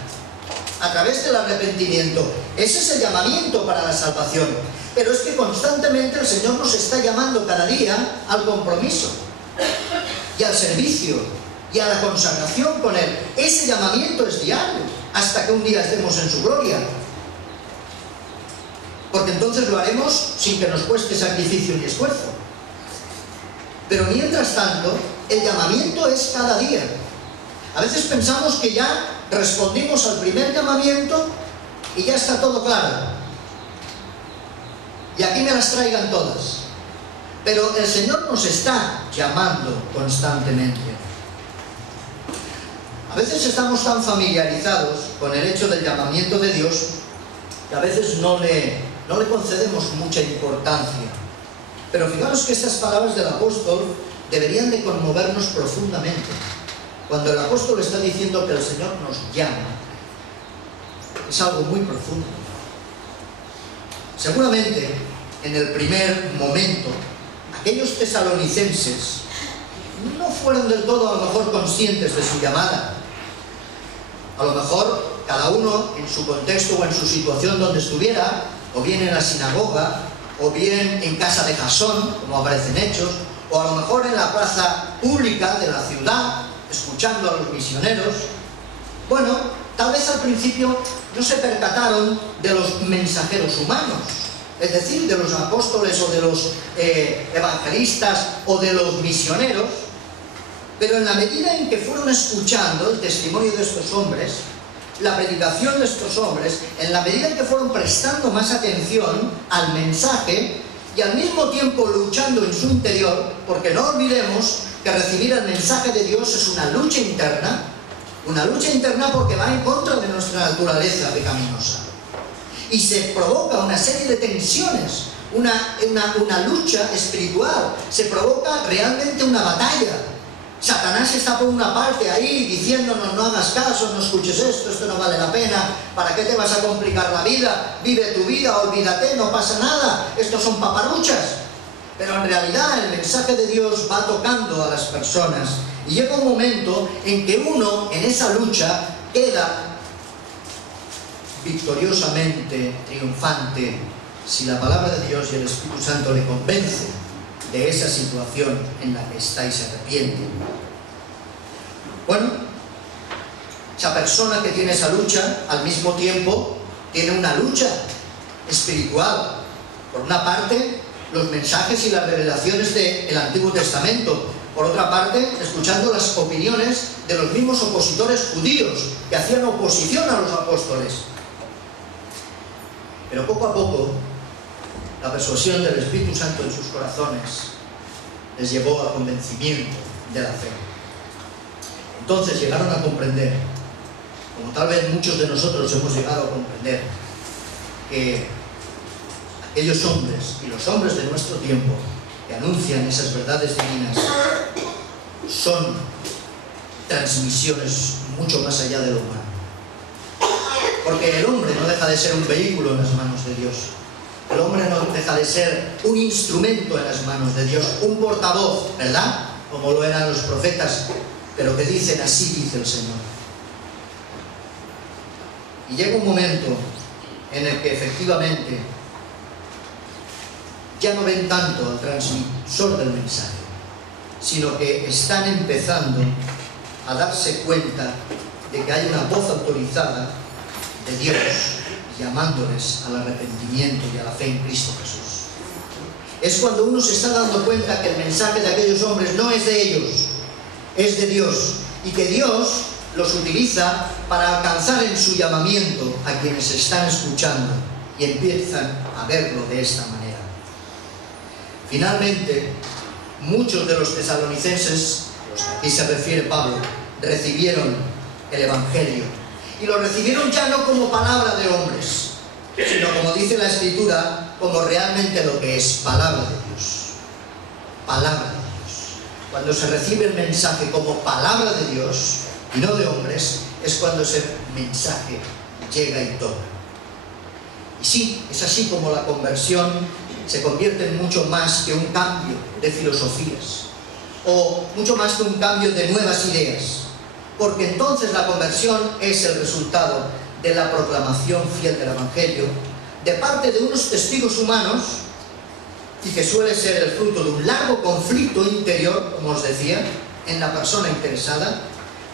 a través del arrepentimiento. Ese es el llamamiento para la salvación. Pero es que constantemente el Señor nos está llamando cada día al compromiso y al servicio y a la consagración con Él. Ese llamamiento es diario, hasta que un día estemos en su gloria. Porque entonces lo haremos sin que nos cueste sacrificio ni esfuerzo. Pero mientras tanto, el llamamiento es cada día. A veces pensamos que ya respondimos al primer llamamiento y ya está todo claro. Y aquí me las traigan todas. Pero el Señor nos está llamando constantemente. A veces estamos tan familiarizados con el hecho del llamamiento de Dios que a veces no le no le concedemos mucha importancia. Pero fijaros que estas palabras del apóstol deberían de conmovernos profundamente. Cuando el apóstol está diciendo que el Señor nos llama, es algo muy profundo. Seguramente, en el primer momento, aquellos tesalonicenses no fueron del todo a lo mejor conscientes de su llamada. A lo mejor cada uno en su contexto o en su situación donde estuviera, o bien en la sinagoga, o bien en casa de Jasón, como aparecen Hechos, o a lo mejor en la plaza pública de la ciudad, escuchando a los misioneros. Bueno, tal vez al principio no se percataron de los mensajeros humanos, es decir, de los apóstoles o de los evangelistas o de los misioneros, pero en la medida en que fueron escuchando el testimonio de estos hombres, la predicación de estos hombres, en la medida en que fueron prestando más atención al mensaje y al mismo tiempo luchando en su interior, porque no olvidemos que recibir el mensaje de Dios es una lucha interna porque va en contra de nuestra naturaleza pecaminosa. Y se provoca una serie de tensiones, una lucha espiritual, se provoca realmente una batalla. Satanás está por una parte ahí diciéndonos: no hagas caso, no escuches esto no vale la pena, ¿para qué te vas a complicar la vida? Vive tu vida, olvídate, no pasa nada, estos son paparruchas. Pero en realidad el mensaje de Dios va tocando a las personas y llega un momento en que uno en esa lucha queda victoriosamente triunfante si la palabra de Dios y el Espíritu Santo le convence de esa situación en la que está y se arrepiente. Bueno, esa persona que tiene esa lucha, al mismo tiempo, tiene una lucha espiritual. Por una parte, los mensajes y las revelaciones del Antiguo Testamento. Por otra parte, escuchando las opiniones de los mismos opositores judíos que hacían oposición a los apóstoles. Pero poco a poco, la persuasión del Espíritu Santo en sus corazones les llevó al convencimiento de la fe. Entonces llegaron a comprender, como tal vez muchos de nosotros hemos llegado a comprender, que aquellos hombres y los hombres de nuestro tiempo que anuncian esas verdades divinas son transmisiones mucho más allá de lo humano. Porque el hombre no deja de ser un vehículo en las manos de Dios. El hombre no deja de ser un instrumento en las manos de Dios, un portavoz, ¿verdad? Como lo eran los profetas, pero que dicen: así dice el Señor. Y llega un momento en el que efectivamente ya no ven tanto al transmisor del mensaje, sino que están empezando a darse cuenta de que hay una voz autorizada de Dios llamándoles al arrepentimiento y a la fe en Cristo Jesús. Es cuando uno se está dando cuenta que el mensaje de aquellos hombres no es de ellos, es de Dios, y que Dios los utiliza para alcanzar en su llamamiento a quienes están escuchando y empiezan a verlo de esta manera. Finalmente, muchos de los tesalonicenses, a los que aquí se refiere Pablo, recibieron el Evangelio. Y lo recibieron ya no como palabra de hombres, sino, como dice la Escritura, como realmente lo que es: palabra de Dios. Palabra de Dios. Cuando se recibe el mensaje como palabra de Dios y no de hombres, es cuando ese mensaje llega y toca. Y sí, es así como la conversión se convierte en mucho más que un cambio de filosofías, o mucho más que un cambio de nuevas ideas. Porque entonces la conversión es el resultado de la proclamación fiel del Evangelio de parte de unos testigos humanos, y que suele ser el fruto de un largo conflicto interior, como os decía, en la persona interesada,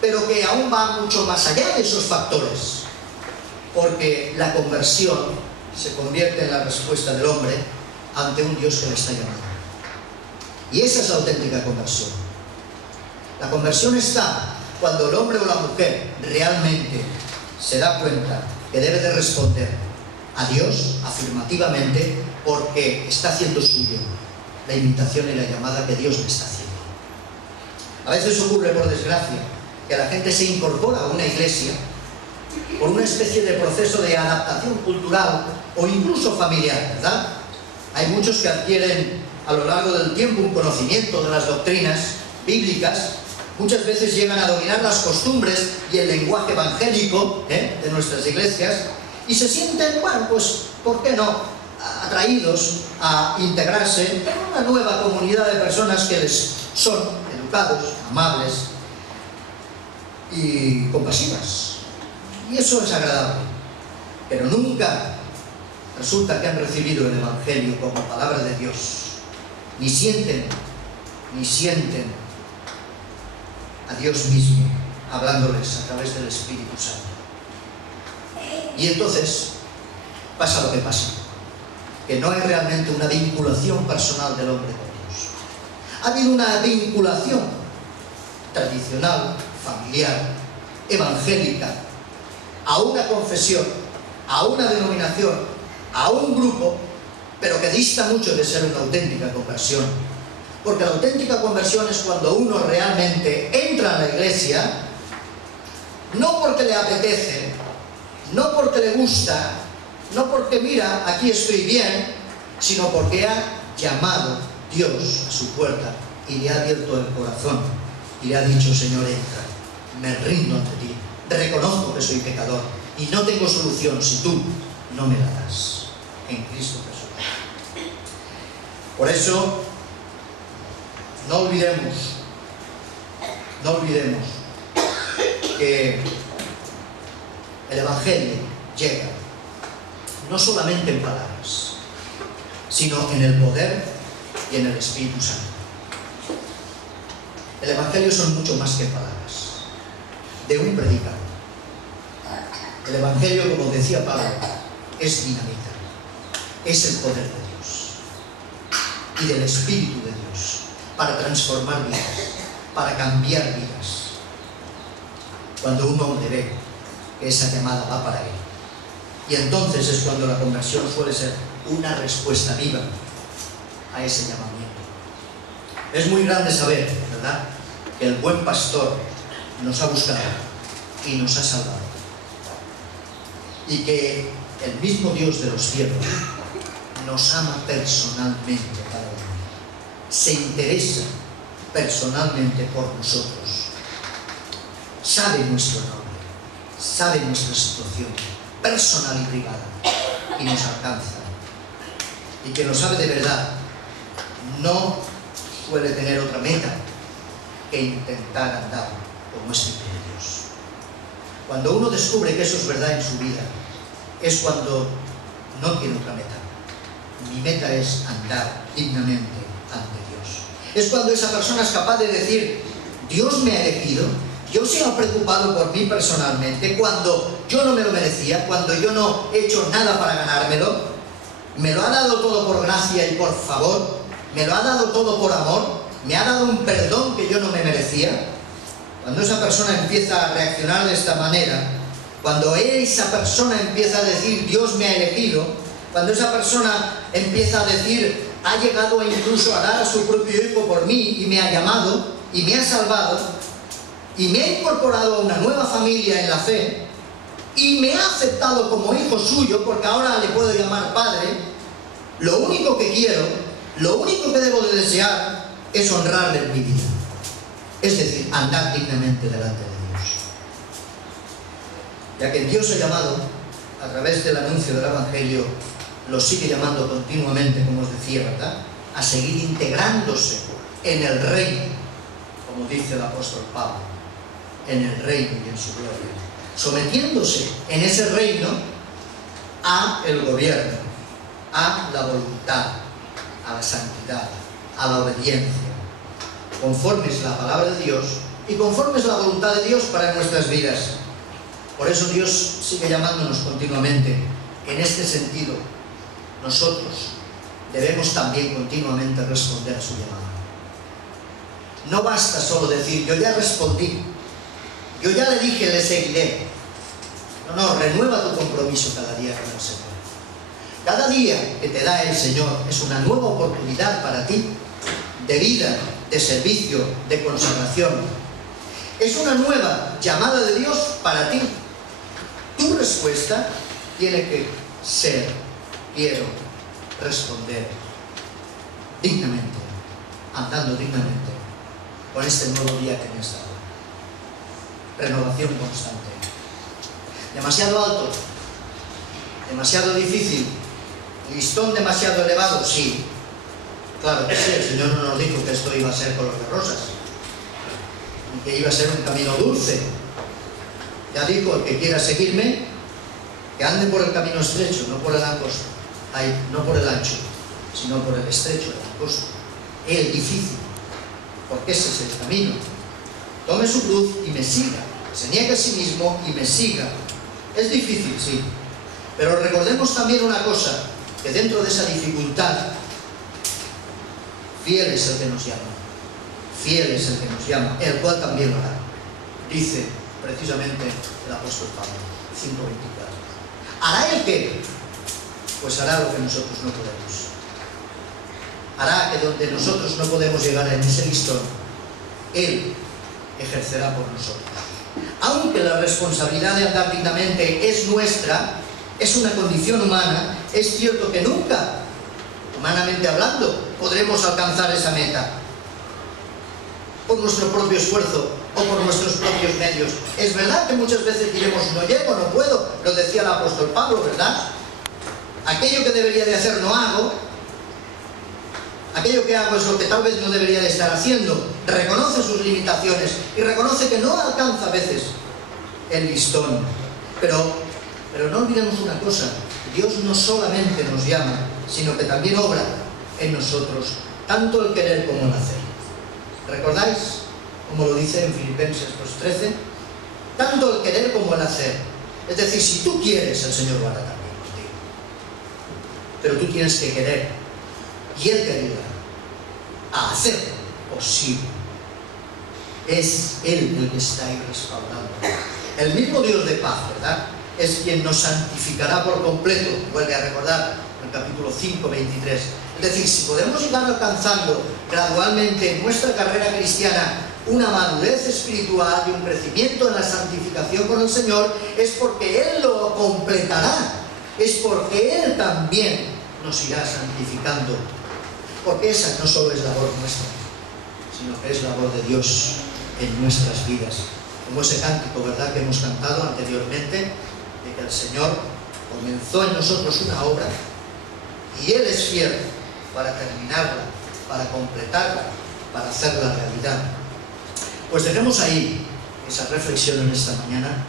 pero que aún va mucho más allá de esos factores, porque la conversión se convierte en la respuesta del hombre ante un Dios que le está llamando. Y esa es la auténtica conversión. La conversión está cuando el hombre o la mujer realmente se da cuenta que debe de responder a Dios afirmativamente, porque está haciendo suyo la invitación y la llamada que Dios le está haciendo. A veces ocurre, por desgracia, que la gente se incorpora a una iglesia por una especie de proceso de adaptación cultural o incluso familiar, ¿verdad? Hay muchos que adquieren a lo largo del tiempo un conocimiento de las doctrinas bíblicas, muchas veces llegan a dominar las costumbres y el lenguaje evangélico de nuestras iglesias y se sienten, bueno, pues, ¿por qué no?, atraídos a integrarse en una nueva comunidad de personas que les son educados, amables y compasivas. Y eso es agradable, pero nunca resulta que han recibido el Evangelio como palabra de Dios, ni sienten a Dios mismo hablándoles a través del Espíritu Santo. Y entonces pasa lo que pasa, que no hay realmente una vinculación personal del hombre con Dios. Ha habido una vinculación tradicional, familiar, evangélica, a una confesión, a una denominación, a un grupo, pero que dista mucho de ser una auténtica conversión. Porque la auténtica conversión es cuando uno realmente entra en la iglesia, no porque le apetece, no porque le gusta, no porque mira, aquí estoy bien, sino porque ha llamado Dios a su puerta y le ha abierto el corazón y le ha dicho: Señor, entra, me rindo ante ti, reconozco que soy pecador y no tengo solución si tú no me la das, en Cristo Jesús. Por eso, no olvidemos que el Evangelio llega no solamente en palabras, sino en el poder y en el Espíritu Santo. El Evangelio son mucho más que palabras de un predicador. El Evangelio, como decía Pablo, es dinamita, es el poder de Dios y del Espíritu de Dios para transformar vidas, para cambiar vidas. Cuando un hombre ve que esa llamada va para él, y entonces es cuando la conversión suele ser una respuesta viva a ese llamamiento. Es muy grande saber, ¿verdad?, que el buen pastor nos ha buscado y nos ha salvado, y que el mismo Dios de los cielos nos ama personalmente cada uno, se interesa personalmente por nosotros, sabe nuestro nombre, sabe nuestra situación personal y privada, y nos alcanza. Y que lo sabe de verdad no suele tener otra meta que intentar andar como es el de Dios. Cuando uno descubre que eso es verdad en su vida, es cuando no tiene otra meta. Mi meta es andar dignamente ante Dios. Es cuando esa persona es capaz de decir: Dios me ha elegido, Dios se ha preocupado por mí personalmente, cuando yo no me lo merecía, cuando yo no he hecho nada para ganármelo, me lo ha dado todo por gracia y por favor, me lo ha dado todo por amor, me ha dado un perdón que yo no me merecía. Cuando esa persona empieza a reaccionar de esta manera, cuando esa persona empieza a decir: Dios me ha elegido, cuando esa persona empieza a decir: ha llegado incluso a dar a su propio hijo por mí y me ha llamado y me ha salvado y me ha incorporado a una nueva familia en la fe y me ha aceptado como hijo suyo, porque ahora le puedo llamar padre, lo único que quiero, lo único que debo de desear es honrarle en mi vida. Es decir, andar dignamente delante de Dios. Ya que Dios ha llamado, a través del anuncio del Evangelio, lo sigue llamando continuamente, como os decía, ¿verdad?, a seguir integrándose en el reino, como dice el apóstol Pablo, en el reino y en su gloria, sometiéndose en ese reino a el gobierno, a la voluntad, a la santidad, a la obediencia, conforme es la palabra de Dios y conforme es la voluntad de Dios para nuestras vidas. Por eso Dios sigue llamándonos continuamente en este sentido. Nosotros debemos también continuamente responder a su llamada. No basta solo decir: yo ya respondí, yo ya le dije, le seguiré. No, renueva tu compromiso cada día con el Señor. Cada día que te da el Señor es una nueva oportunidad para ti, de vida, de servicio, de consagración. Es una nueva llamada de Dios para ti. Tu respuesta tiene que ser: quiero responder dignamente, andando dignamente con este nuevo día que me has dado. Renovación constante. Demasiado alto, demasiado difícil, listón demasiado elevado, sí. Claro que sí, el Señor no nos dijo que esto iba a ser color de rosas, ni que iba a ser un camino dulce. Ya dijo: el que quiera seguirme, que ande por el camino estrecho, no por el angosto. No por el ancho, sino por el estrecho, el angosto, el difícil, porque ese es el camino. Tome su cruz y me siga, se niegue a sí mismo y me siga. Es difícil, sí, pero recordemos también una cosa, que dentro de esa dificultad, fiel es el que nos llama, fiel es el que nos llama, el cual también lo hará. Dice precisamente el apóstol Pablo, 5:24. ¿Hará el qué? Pues hará lo que nosotros no podemos. Hará que donde nosotros no podemos llegar en ese listón, Él ejercerá por nosotros. Aunque la responsabilidad de andar dignamente es nuestra, es una condición humana, es cierto que nunca, humanamente hablando, podremos alcanzar esa meta por nuestro propio esfuerzo o por nuestros propios medios. Es verdad que muchas veces diremos: no llego, no puedo, lo decía el apóstol Pablo, ¿verdad? Aquello que debería de hacer no hago, aquello que hago es lo que tal vez no debería de estar haciendo. Reconoce sus limitaciones y reconoce que no alcanza a veces el listón. Pero no olvidemos una cosa: Dios no solamente nos llama, sino que también obra en nosotros, tanto el querer como el hacer. ¿Recordáis? Como lo dice en Filipenses 2:13, tanto el querer como el hacer. Es decir, si tú quieres, el Señor lo hará también contigo. Pero tú tienes que querer, y Él te ayuda a hacer posible. Es Él el que está ahí respaldando. El mismo Dios de paz, ¿verdad?, es quien nos santificará por completo. Vuelve a recordar el capítulo 5:23. Es decir, si podemos ir alcanzando gradualmente en nuestra carrera cristiana una madurez espiritual y un crecimiento en la santificación con el Señor, es porque Él lo completará, es porque Él también nos irá santificando, porque esa no solo es labor nuestra, sino que es labor de Dios en nuestras vidas. Como ese cántico, ¿verdad?, que hemos cantado anteriormente, de que el Señor comenzó en nosotros una obra y Él es fiel para terminarla, para completarla, para hacerla realidad. Pues dejemos ahí esa reflexión en esta mañana.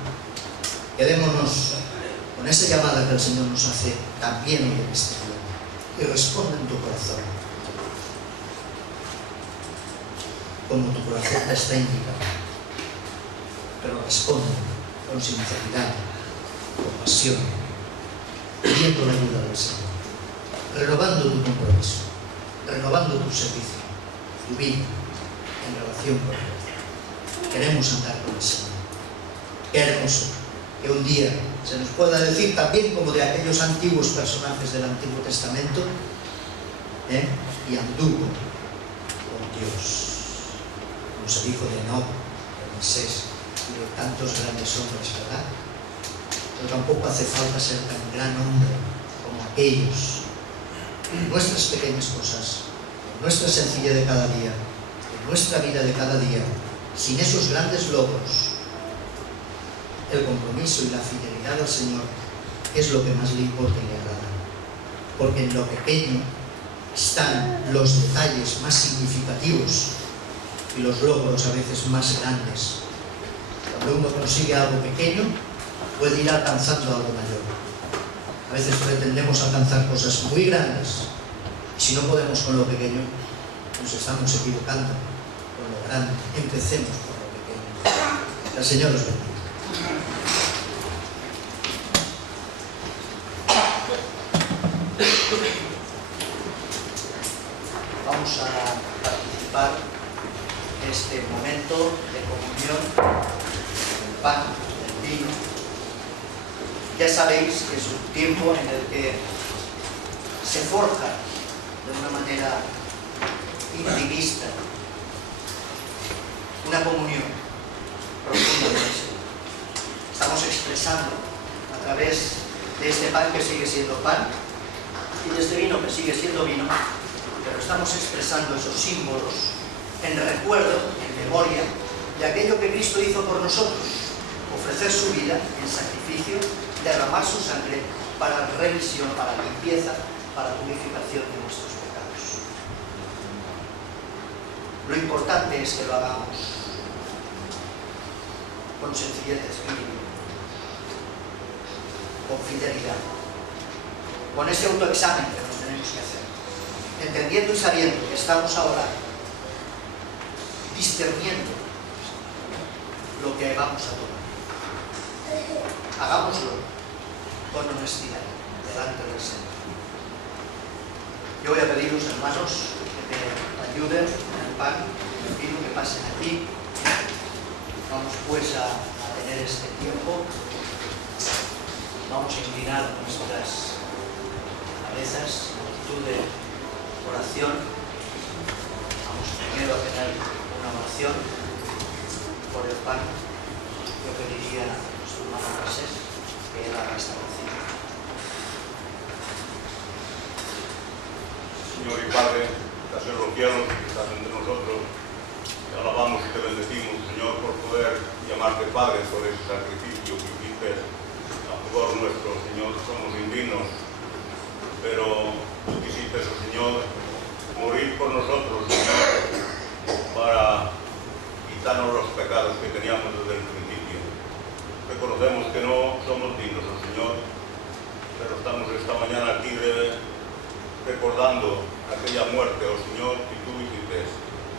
Quedémonos con esa llamada que el Señor nos hace también hoy en este día, y responde en tu corazón, como tu corazón te está indicando, pero responde con sinceridad, con pasión, pidiendo la ayuda del Señor, renovando tu compromiso, renovando tu servicio, tu vida en relación con Él. Queremos andar con el Señor. Qué hermoso que un día se nos pueda decir también, como de aquellos antiguos personajes del Antiguo Testamento, y anduvo con Dios, como se dijo de Enoc, de Moisés y de tantos grandes hombres, ¿verdad? Pero tampoco hace falta ser tan gran hombre como aquellos. En nuestras pequeñas cosas, en nuestra sencillez de cada día, en nuestra vida de cada día, sin esos grandes logros, el compromiso y la fidelidad al Señor es lo que más le importa y le agrada. Porque en lo pequeño están los detalles más significativos y los logros a veces más grandes. Cuando uno consigue algo pequeño, puede ir alcanzando algo mayor. A veces pretendemos alcanzar cosas muy grandes, y si no podemos con lo pequeño, nos estamos equivocando con lo grande. Empecemos por lo pequeño. El Señor os bendiga. Vamos a participar en este momento de comunión del pan, del vino. Ya sabéis que es un tiempo en el que se forja de una manera intimista una comunión profunda con el Señor. Estamos expresando través de este pan que sigue siendo pan y de este vino que sigue siendo vino, pero estamos expresando esos símbolos en recuerdo, en memoria de aquello que Cristo hizo por nosotros, ofrecer su vida en sacrificio, derramar su sangre para remisión, para limpieza, para purificación de nuestros pecados. Lo importante es que lo hagamos con sencillez de espíritu, con fidelidad, con ese autoexamen que nos tenemos que hacer, entendiendo y sabiendo que estamos ahora discerniendo lo que vamos a tomar. Hagámoslo con honestidad delante del Señor. Yo voy a pediros, hermanos, que me ayuden en el pan, el vino, que pasen aquí. Vamos pues a tener este tiempo. Vamos a inclinar nuestras cabezas en actitud de oración. Vamos primero a tener una oración por el pan. Yo pediría a nuestro hermano Garcés que él haga esta oración. Señor y Padre, que estás en los cielos, que estás entre nosotros, te alabamos y te bendecimos, Señor, por poder llamarte Padre por ese sacrificio que hiciste a favor nuestro, Señor. Somos indignos, pero tú quisiste, Señor, morir por nosotros, Señor, para quitarnos los pecados que teníamos desde el principio. Reconocemos que no somos dignos, Señor, pero estamos esta mañana aquí recordando aquella muerte, oh Señor, que tú hiciste,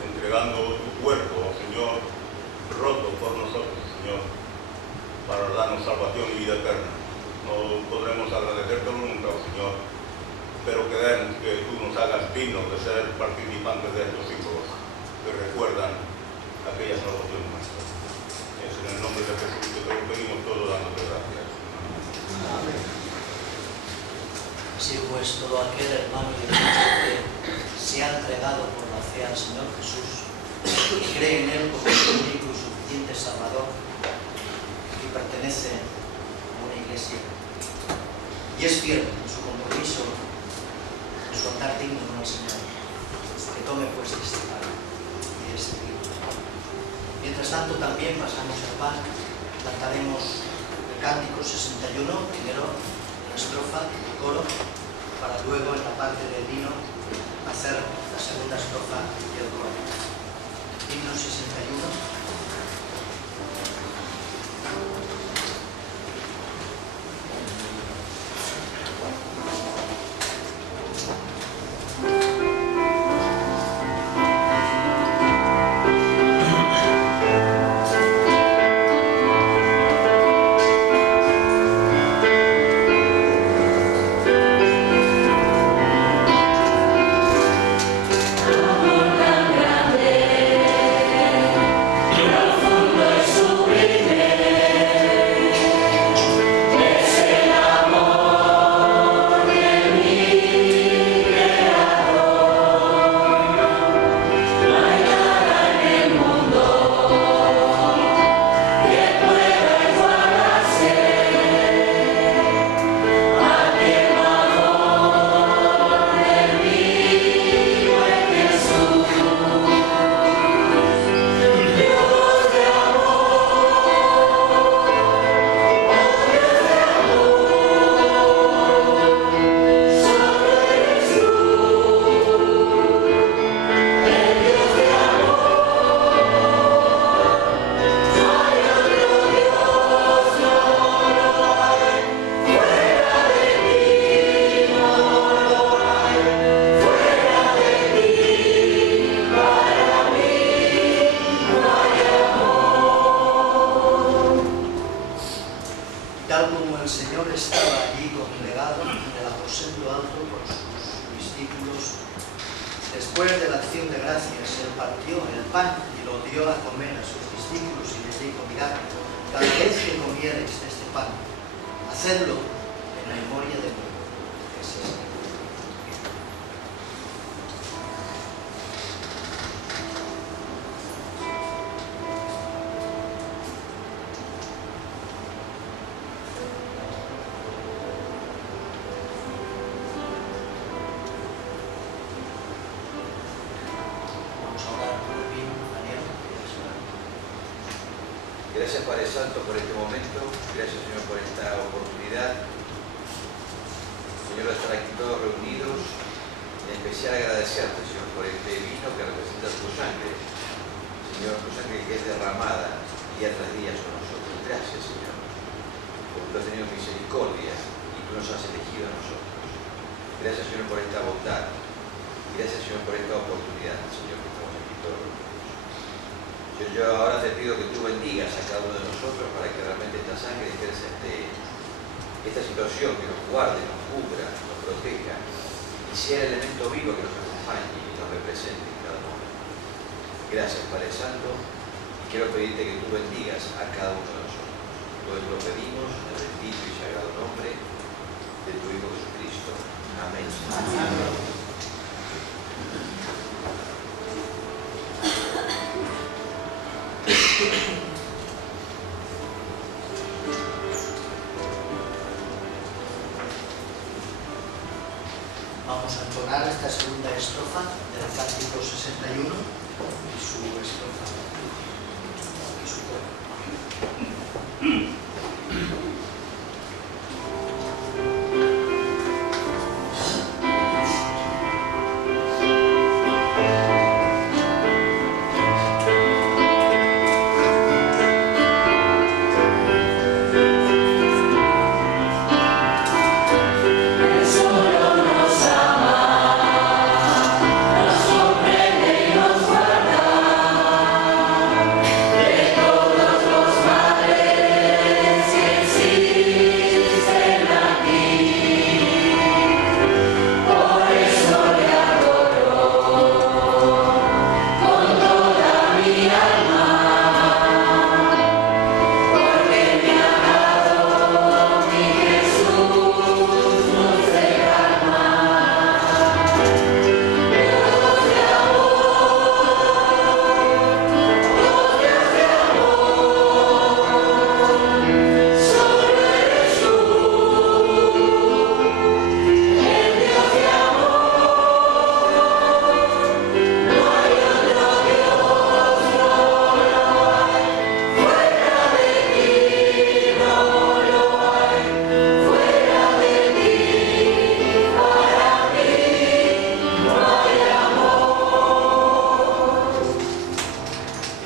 entregando tu cuerpo, oh Señor, roto por nosotros, Señor, para darnos salvación y vida eterna. No podremos agradecértelo nunca, oh Señor, pero queremos que tú nos hagas dignos de ser participantes de estos hijos que recuerdan aquella salvación nuestra. Es en el nombre de Jesús que te lo pedimos todo dándote gracias. Amén. Así pues, todo aquel hermano y hermana que se ha entregado por la fe al Señor Jesús y cree en Él como su único y suficiente Salvador, y pertenece a una iglesia y es fiel en su compromiso, en su andar digno con el Señor, que tome pues este pan y este vino. Mientras tanto, también pasamos al pan, cantaremos el cántico 61, primero la estrofa, el coro, para luego en la parte del vino hacer la segunda estrofa y el coro. Himno 61. Gracias, Padre Santo, por este momento. Gracias, Señor, por esta oportunidad. Señor, de estar aquí todos reunidos. En especial agradecerte, Señor, por este vino que representa tu sangre. Señor, tu sangre que es derramada día tras día sobre nosotros. Gracias, Señor, porque tú has tenido misericordia y tú nos has elegido a nosotros. Gracias, Señor, por esta bondad. Gracias, Señor, por esta oportunidad, Señor, que estamos aquí todos reunidos. Señor, yo ahora te pido que tú bendigas a cada uno de nosotros para que realmente esta sangre ejerza esta situación, que nos guarde, nos cubra, nos proteja y sea el elemento vivo que nos acompañe y nos represente en cada momento. Gracias, Padre Santo, y quiero pedirte que tú bendigas a cada uno de nosotros. Todo esto lo pedimos en el bendito y sagrado nombre de tu Hijo Jesucristo. Amén. Amén. Vamos a entonar esta segunda estrofa del Cántico 61 y su estrofa y su coro.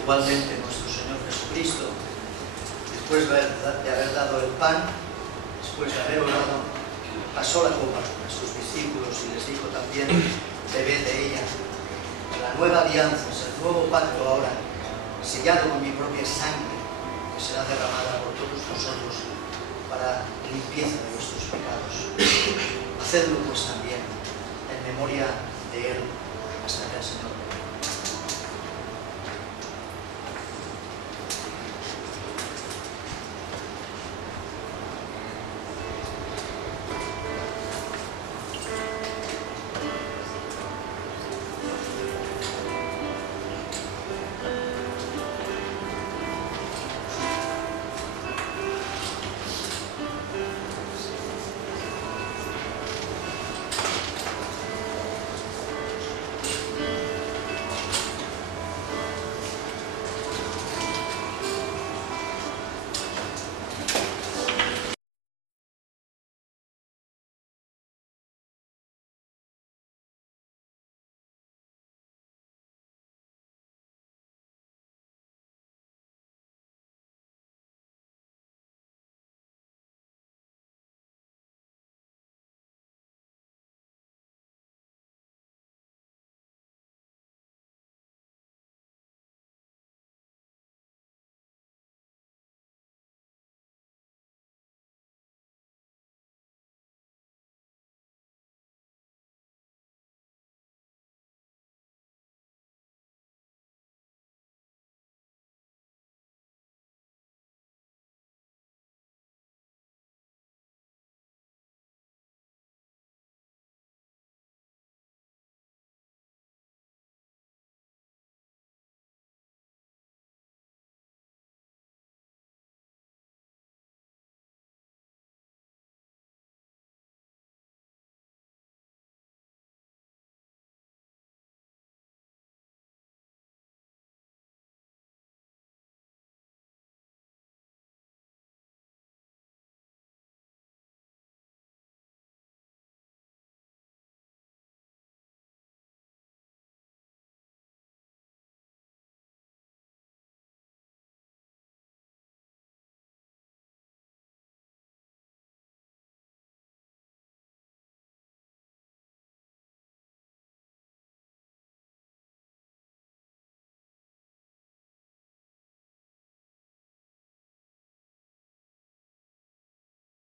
Igualmente nuestro Señor Jesucristo, después de haber dado el pan, después de haber orado, pasó la copa a sus discípulos y les dijo también: bebed de ella. La nueva alianza es el nuevo pacto ahora, sellado con mi propia sangre, que será derramada por todos vosotros para limpieza de vuestros pecados. Hacedlo pues también en memoria de Él, hasta que el Señor venga.